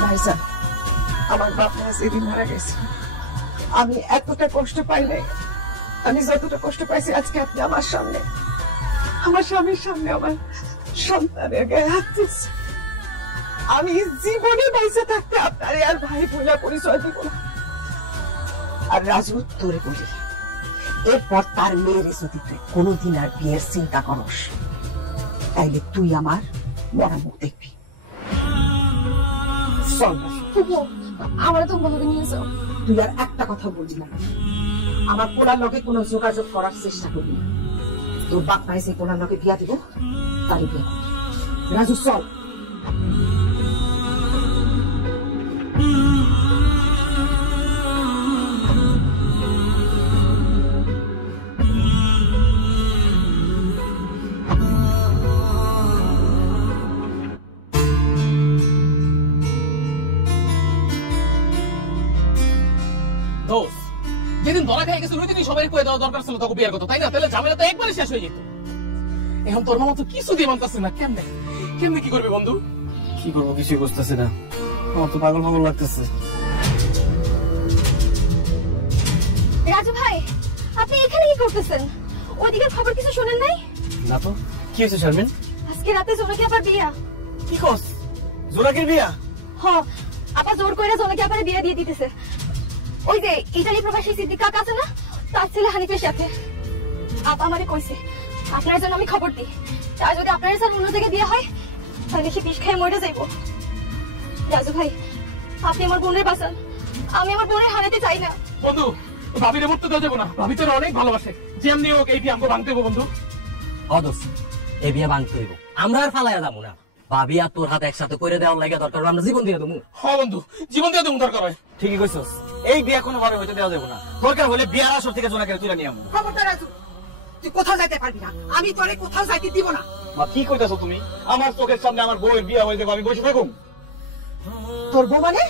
ভাইজান, আমার বাপ মা যেদিন মারা গেছে আমি এতটা কষ্ট পাই নাই। আমি যতটা কষ্ট পাইছি আজকে আপনি আমার সামনে, আমার স্বামীর সামনে আমার সন্তানের গায়ে হাত দিচ্ছে। আমি জীবনে বেঁচে থাকতে আপনারে আর ভাই বোনা পরিচয় দিব না। আর রাজু, তোরে বলি, এরপর তার মেয়ের যদি তুই কোনোদিন আর বিয়ের চিন্তা করস, তাইলে তুই আমার মরা মুখ দেখবি। চল, আমার তো বলতে নিয়ে যাও। তুই আর একটা কথা বলবি না, আমার পোলার লগে কোনো যোগাযোগ করার চেষ্টা করবি না। তোর বাপ মাই সেই পোলার লগে বিয়া দিব, তারই বিয়া করবি। রাজু চল। যেদিন ধরা খাই গেছিল ওই দিনই সবাই কয়ে দেওয়া দরকার ছিল তোকে বিয়ের কথা, তাই না? তাহলে ঝামেলা তো একবারে শেষ হয়ে যেত। এখন তোর মামা তো কিছু দিয়ে মানতেছে না। কেমনে কেমনে কি করবি বন্ধু? কি করবো কিছুই বুঝতেছি না, আমার তো পাগল পাগল লাগতেছে। রাজু ভাই, আপনি এখানে কি করতেছেন? ওইদিকে খবর কিছু শুনেন নাই? না তো, কি হয়েছে শারমিন? আজকে রাতে জোনাকি আপার বিয়া। কি কস? জোনাকির বিয়া? হ, আপা জোর করে জোনাকি আপার বিয়া দিয়ে দিতেছে। ওই যে ইতালি প্রবাসী সিদ্দিক কাকা আছে না, তার ছেলে হানিফের সাথে। আপা আমারে কইছে আপনার জন্য আমি খবর দিই, আর যদি আপনার স্যার অন্য জায়গায় বিয়ে হয় তাহলে কি বিষ খেয়ে মরে যাইব। রাজু ভাই, আপনি আমার বোনের বাঁচান, আমি আমার বোনের হারাতে চাই না। বন্ধু, ভাবিরে মরতে দেওয়া যাবো না, ভাবি তোর অনেক ভালোবাসে, যেমনি হোক এই বিয়ে আমাকে ভাঙতে হবো বন্ধু। অদর্শ এই বিয়ে ভাঙতে হইব, আমরা আর ফালাইয়া যাবো না। ভাবি আর তোর হাত একসাথে করে দেওয়ার লাগে দরকার, আমরা জীবন দিয়ে দেবো। হ্যাঁ বন্ধু, জীবন দিয়ে দেবো দরকার হয়। ঠিকই কইছস, এই বিয়া কোনোভাবে হইতে দেওয়া যাবে না। দরকার হলে বিয়ার আসর থেকে জোনাকিরে তুলে নিয়ে আমু। খবরদার রাজু, তুই কোথাও যাইতে পারবি না, আমি তোরে কোথাও যাইতে দিব না। মা কি কইতাছো তুমি? আমার চোখের সামনে আমার বউয়ের বিয়া হয়ে যাবে, আমি বসে থাকুম? তোর বউ মানে?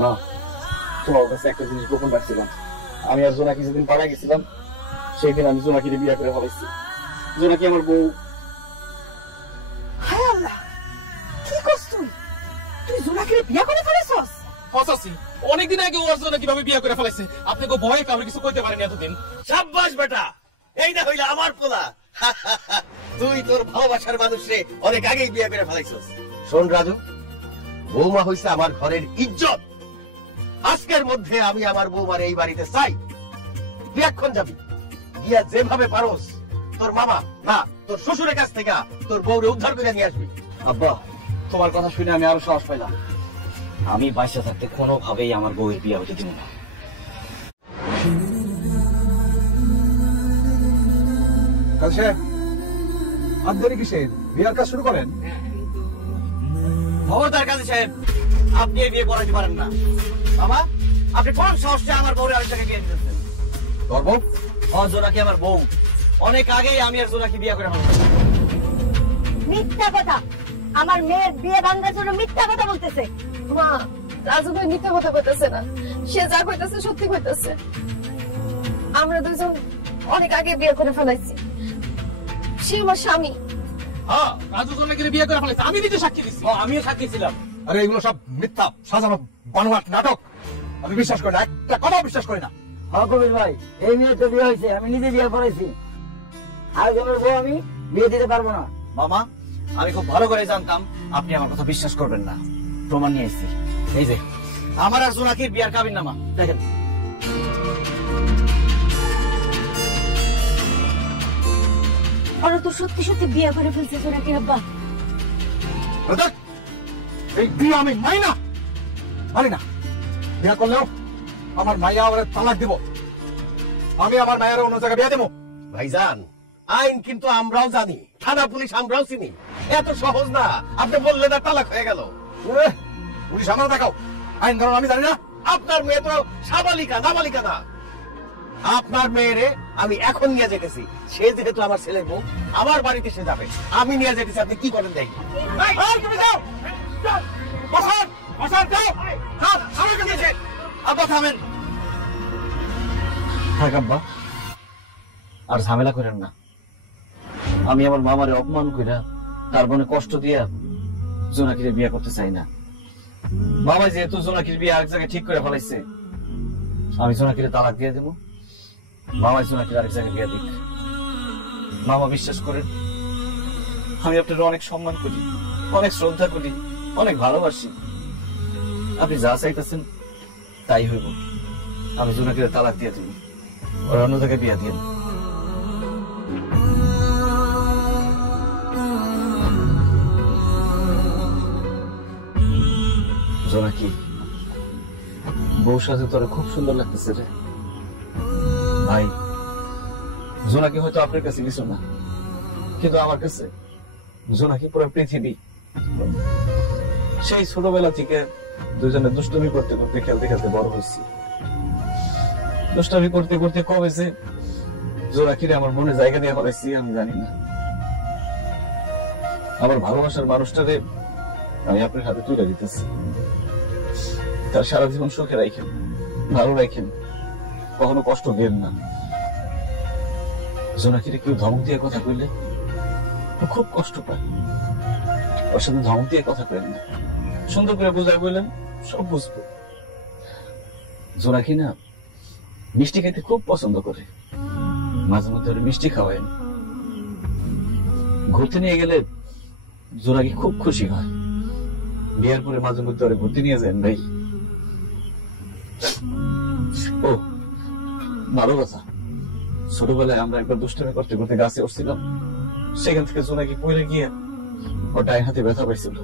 মা, তোমার কাছে একটা জিনিস গোপন রাখছিলাম। আমি আর জোনাকি যেদিন পালা গেছিলাম, সেই দিন আমি জোনাকিরে বিয়ে করে ফেলাইছি। জোনাকি আমার বউ। হায় আল্লাহ, কি করছ তুই? তুই জোনাকিরে বিয়ে করে ফেলেছস? হসাসি, অনেকদিন আগে ওর জন্য কিভাবে বিয়ে করে ফেলাইছে, আপনি কো ভয়ে কাউকে কিছু কইতে পারেনি এতদিন। সাব্বাস বেটা, এই না হইলে আমার পোলা। তুই তোর ভালোবাসার মানুষে অনেক আগেই বিয়ে করে ফেলাইছস। শোন রাজু, বৌমা হইছে আমার ঘরের ইজ্জত। আজকের মধ্যে আমি আমার বৌমার এই বাড়িতে চাই। তুই এখন যাবি, গিয়া যেভাবে পারোস তোর মামা না তোর শ্বশুরের কাছ থেকে তোর বউরে উদ্ধার করে নিয়ে আসবি। আব্বা, তোমার কথা শুনে আমি আরো সাহস পাইলাম। আমি বাইসা থাকতে কোনোভাবেই আমার বউয়ের বিয়া হতে দিব না। আর দেরি কিসের? বিয়ার কাজ শুরু করেন। খবরদার কাজী সাহেব, আপনি এই বিয়ে করাতে পারেন না। বাবা, আপনি কোন সাহসে আমার বউরে আরেক জায়গায় বিয়ে দিতেছেন? তোর বউ? জোনাকি আমার বউ। অনেক আগেই আমি আর জোনাকি বিয়ে করে ফেললাম। মিথ্যা কথা, আমার মেয়ের বিয়ে ভাঙার জন্য মিথ্যা কথা বলতেছে। মা, রাজু ভাই মিথ্যা কথা কইতেছে না, সে যা কইতেছে সত্যি কইতেছে। আমরা দুজন অনেক আগে বিয়ে করে ফেলাইছি, সে আমার স্বামী। হ্যাঁ, রাজু জোনাকিরে বিয়ে করে ফেলাইছে, আমি নিজে সাক্ষী দিচ্ছি। আমিও সাক্ষী ছিলাম। আরে এগুলো সব মিথ্যা, সাজানো বানোয়াট নাটক। আমি বিশ্বাস করি না, একটা কথাও বিশ্বাস করি না। হ্যাঁ কবির ভাই, এই মেয়ে তো বিয়ে হয়েছে, আমি নিজে বিয়ে করেছি। আর জনের বউ আমি বিয়ে দিতে পারবো না। মামা, আমি খুব ভালো করে জানতাম আপনি আমার কথা বিশ্বাস করবেন না। প্রমাণ নিয়ে এসেছি, এই যে আমার আর জোনাকির বিয়ার কাবিন নামা দেখেন। ওরা তো সত্যি সত্যি বিয়ে করে ফেলছে জোনাকির আব্বা। এই বিয়ে আমি মানি না। বিয়ে করলেও আমার মাইয়া আমার তালাক দিব। আমি আমার মায়ের অন্য জায়গায় বিয়ে দেবো। ভাইজান, আইন কিন্তু আমরাও জানি, থানা পুলিশ আমরাও চিনি। এত সহজ না, আপনি বললেন আর তালাক হয়ে গেল। পুলিশ আমরা দেখাও, আইন কারণ আমি জানি না। আপনার মেয়ে তো সাবালিকা, নাবালিকা না। আপনার মেয়েরে আমি এখন নিয়ে যেতেছি। সে যেহেতু আমার ছেলের বউ, আমার বাড়িতে সে যাবে। আমি নিয়ে যেতেছি, আপনি কি করেন দেখি। তুমি যাও, বসান, যাও। আব্বা থামেন। থাক আব্বা, আর ঝামেলা করেন না। আমি আমার মামারে অপমান কইরা তার মনে কষ্ট দিয়া জোনাকিরে বিয়ে করতে চাই না। মামা যেহেতু জোনাকির বিয়ে আরেক জায়গায় ঠিক করে ফেলাইছে, আমি জোনাকিরে তালাক দিয়ে দেবো। মামা জোনাকির আরেক জায়গায় বিয়ে দিক। মামা বিশ্বাস করেন, আমি আপনার অনেক সম্মান করি, অনেক শ্রদ্ধা করি, অনেক ভালোবাসি। আপনি যা চাইতেছেন তাই হইব। আমি জোনাকিরে তালাক দিয়ে দেবো, ওর অন্য জায়গায় বিয়ে দিয়ে। জোনাকি, বউর সাথে তোরা খুব সুন্দর লাগতেছে রে ভাই। জোনাকি হয়তো আপনার কাছে কিছু না, কিন্তু আমার কাছে জোনাকি পুরো পৃথিবী। সেই ছোটবেলা থেকে দুজনে দুষ্টমি করতে করতে, খেলতে খেলতে বড় হয়েছি। দুষ্টামি করতে করতে কবে যে জোনাকিরে আমার মনে জায়গা দিয়ে ফেলাইছি আমি জানি না। আমার ভালোবাসার মানুষটারে আমি আপনার হাতে তুলে দিতেছি। তার সারা জীবন সুখে রাখেন, ভালো রাখেন, কখনো কষ্ট দেন না। জোনাকিরে কেউ ধমক দিয়ে কথা কইলে ও খুব কষ্ট পায়। ওর সাথে ধমক দিয়ে কথা কইলেন না, সুন্দর করে বোঝায় বললেন, সব বুঝবো। জোনাকি না মিষ্টি খেতে খুব পছন্দ করে, মাঝে মধ্যে মিষ্টি খাওয়াই, ঘুরতে নিয়ে গেলে জোনাকি খুব খুশি হয়। বিয়ার পরে মাঝে মধ্যে ওরে ঘুরতে নিয়ে যান ভাই। ও ভালো কথা, ছোটবেলায় আমরা একবার দুষ্টামি করতে করতে গাছে উঠছিলাম, সেখান থেকে জোনাকি পড়ে গিয়ে ওর ডাইন হাতে ব্যথা পাইছিল।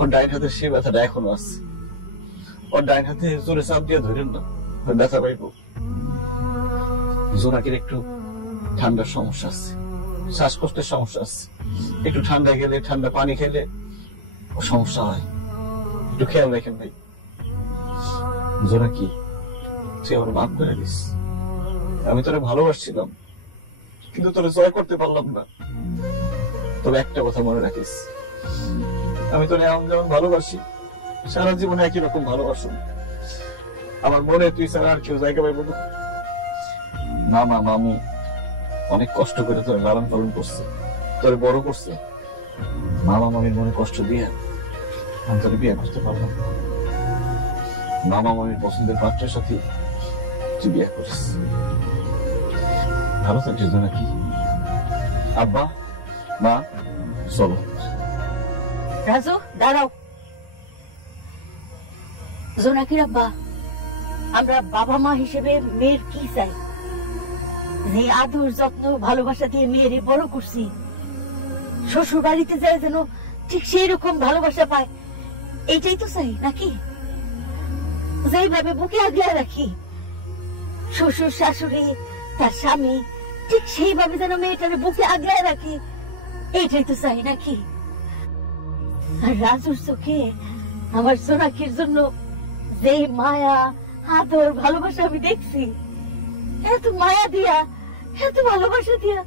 ওর ডাইন হাতে সে ব্যথাটা এখনো আছে। ওর ডাইন হাতে জোরে চাপ দিয়ে ধরেন না, ব্যথা পাইব। জোনাকির একটু ঠান্ডার সমস্যা আছে, শ্বাসকষ্টের সমস্যা আছে। একটু ঠান্ডা গেলে, ঠান্ডা পানি খেলে ও সমস্যা হয়। একটু খেয়াল রাখেন ভাই। জোনাকি, তুই আমার মাফ করে দিস। আমি তোরে ভালোবাসছিলাম, কিন্তু তোরে জয় করতে পারলাম না। তবে একটা কথা মনে রাখিস, আমি তোরে এমন যেমন ভালোবাসি, সারা জীবনে একই রকম ভালোবাসো। আমার মনে তুই ছাড়া আর কেউ জায়গা পাইব না। মামা মামু অনেক কষ্ট করে তোরে লালন পালন করছে, তোরে বড় করছে। মামা মামির মনে কষ্ট দিয়ে আমি তোরে বিয়ে করতে পারলাম। মামা মামির পছন্দের পাত্রের সাথে তুই বিয়ে করিস। ভালো থাকিস নাকি? আব্বা মা চলো। রাজু দাঁড়াও। জোনাকির আব্বা, আমরা বাবা মা হিসেবে মেয়ের কি চাই? যে আদর যত্ন ভালোবাসা দিয়ে মেয়েরে বড় করছি, শ্বশুর বাড়িতে যায় যেন ঠিক সেই রকম ভালোবাসা পায়, এইটাই তো চাই নাকি? যেভাবে বুকে আগলে রাখি শ্বশুর শাশুড়ি তার স্বামী, ঠিক সেইভাবে যেন মেয়েটারে বুকে আগলে রাখি, এইটাই তো চাই নাকি? আর রাজুর চোখে আমার জোনাকির জন্য যে মায়া আদর ভালোবাসা আমি দেখছি, এত মায়া দিয়া এত ভালোবাসা দিয়া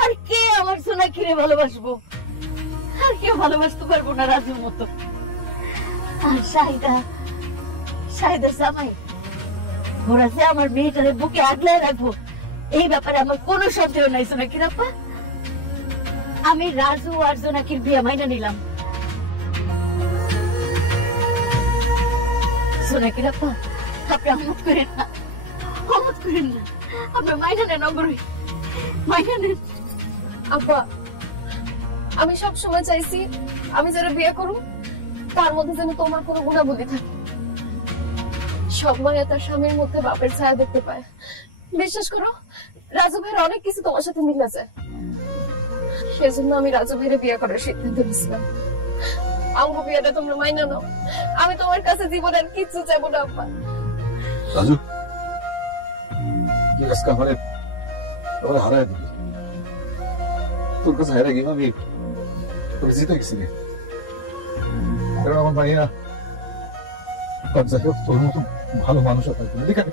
আর কে আমার জোনাকিরে ভালোবাসবো? আর কেউ ভালোবাসতে পারবো না রাজুর মতো। আর শাহিদা জামাই, ওরা যে আমার মেয়েটারে বুকে আগলে রাখবো, এই ব্যাপারে আমার কোনো সন্দেহ নাই। জোনাকির আপা, আমি রাজু আর জোনাকির বিয়ে মাইনা নিলাম। জোনাকির আপা, আপনি অমত করেন না, অমত করেন না, আপনার মাইনা নেন, অগরই মাইনা নেন। আব্বা, আমি সব সময় চাইছি আমি যারা বিয়ে করব তার মধ্যে যেন তোমার কোনো গুণাবলী থাকে। সব মায়া তার স্বামীর মধ্যে বাপের ছায়া দেখতে পায়। বিশ্বাস করো, রাজু ভাইয়ের অনেক কিছু তোমার সাথে মিল আছে। সেজন্য আমি রাজু ভাইয়ের বিয়ে করার সিদ্ধান্ত নিয়েছিলাম। আঙ্গু বিয়েটা তোমরা মাইনা নাও, আমি তোমার কাছে জীবনের কিচ্ছু চাইবো না। আব্বা রাজু, কি আজকে আমারে হারায় দিবি? তোর কাছে হারা গেলাম, আমি তোকে জিতে গেছি রে। কারণ আমার ভাইয়া যাই হোক তোর মতো ভালো মানুষ থাকবে। ঠিক আছে,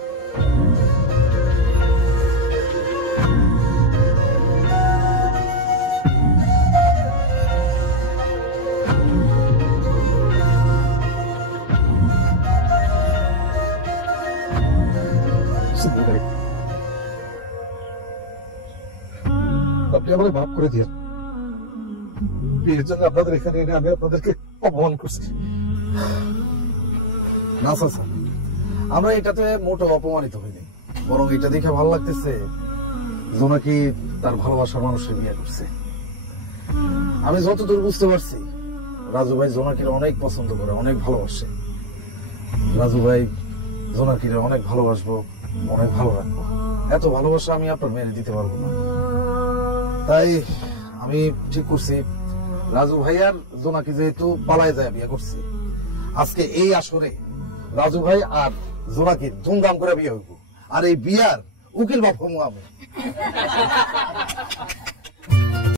আপনি আমাকে মাফ করে দিয়ে বিয়ের জন্য আপনাদের এখানে এনে আমি আপনাদেরকে অপমান করছি। না চাচা, আমরা এটাতে মোটো অপমানিত হইনি, বরং এটা দেখে ভালো লাগতেছে জোনাকি তার ভালোবাসার মানুষের বিয়ে করছে। আমি যতদূর বুঝতে পারছি, রাজু ভাই জোনাকির অনেক পছন্দ করে, অনেক ভালোবাসে। রাজু ভাই জোনাকির অনেক ভালোবাসবো, অনেক ভালো রাখবো। এত ভালোবাসা আমি আপনার মেনে দিতে পারবো না। তাই আমি ঠিক করছি, রাজু ভাই আর জোনাকি যেহেতু পালায় যায় বিয়ে করছি, আজকে এই আসরে রাজু ভাই আর জোনাকির ধুমধাম করে বিয়ে হইব। আর এই বিয়ার উকিল বাপ হবো আমি।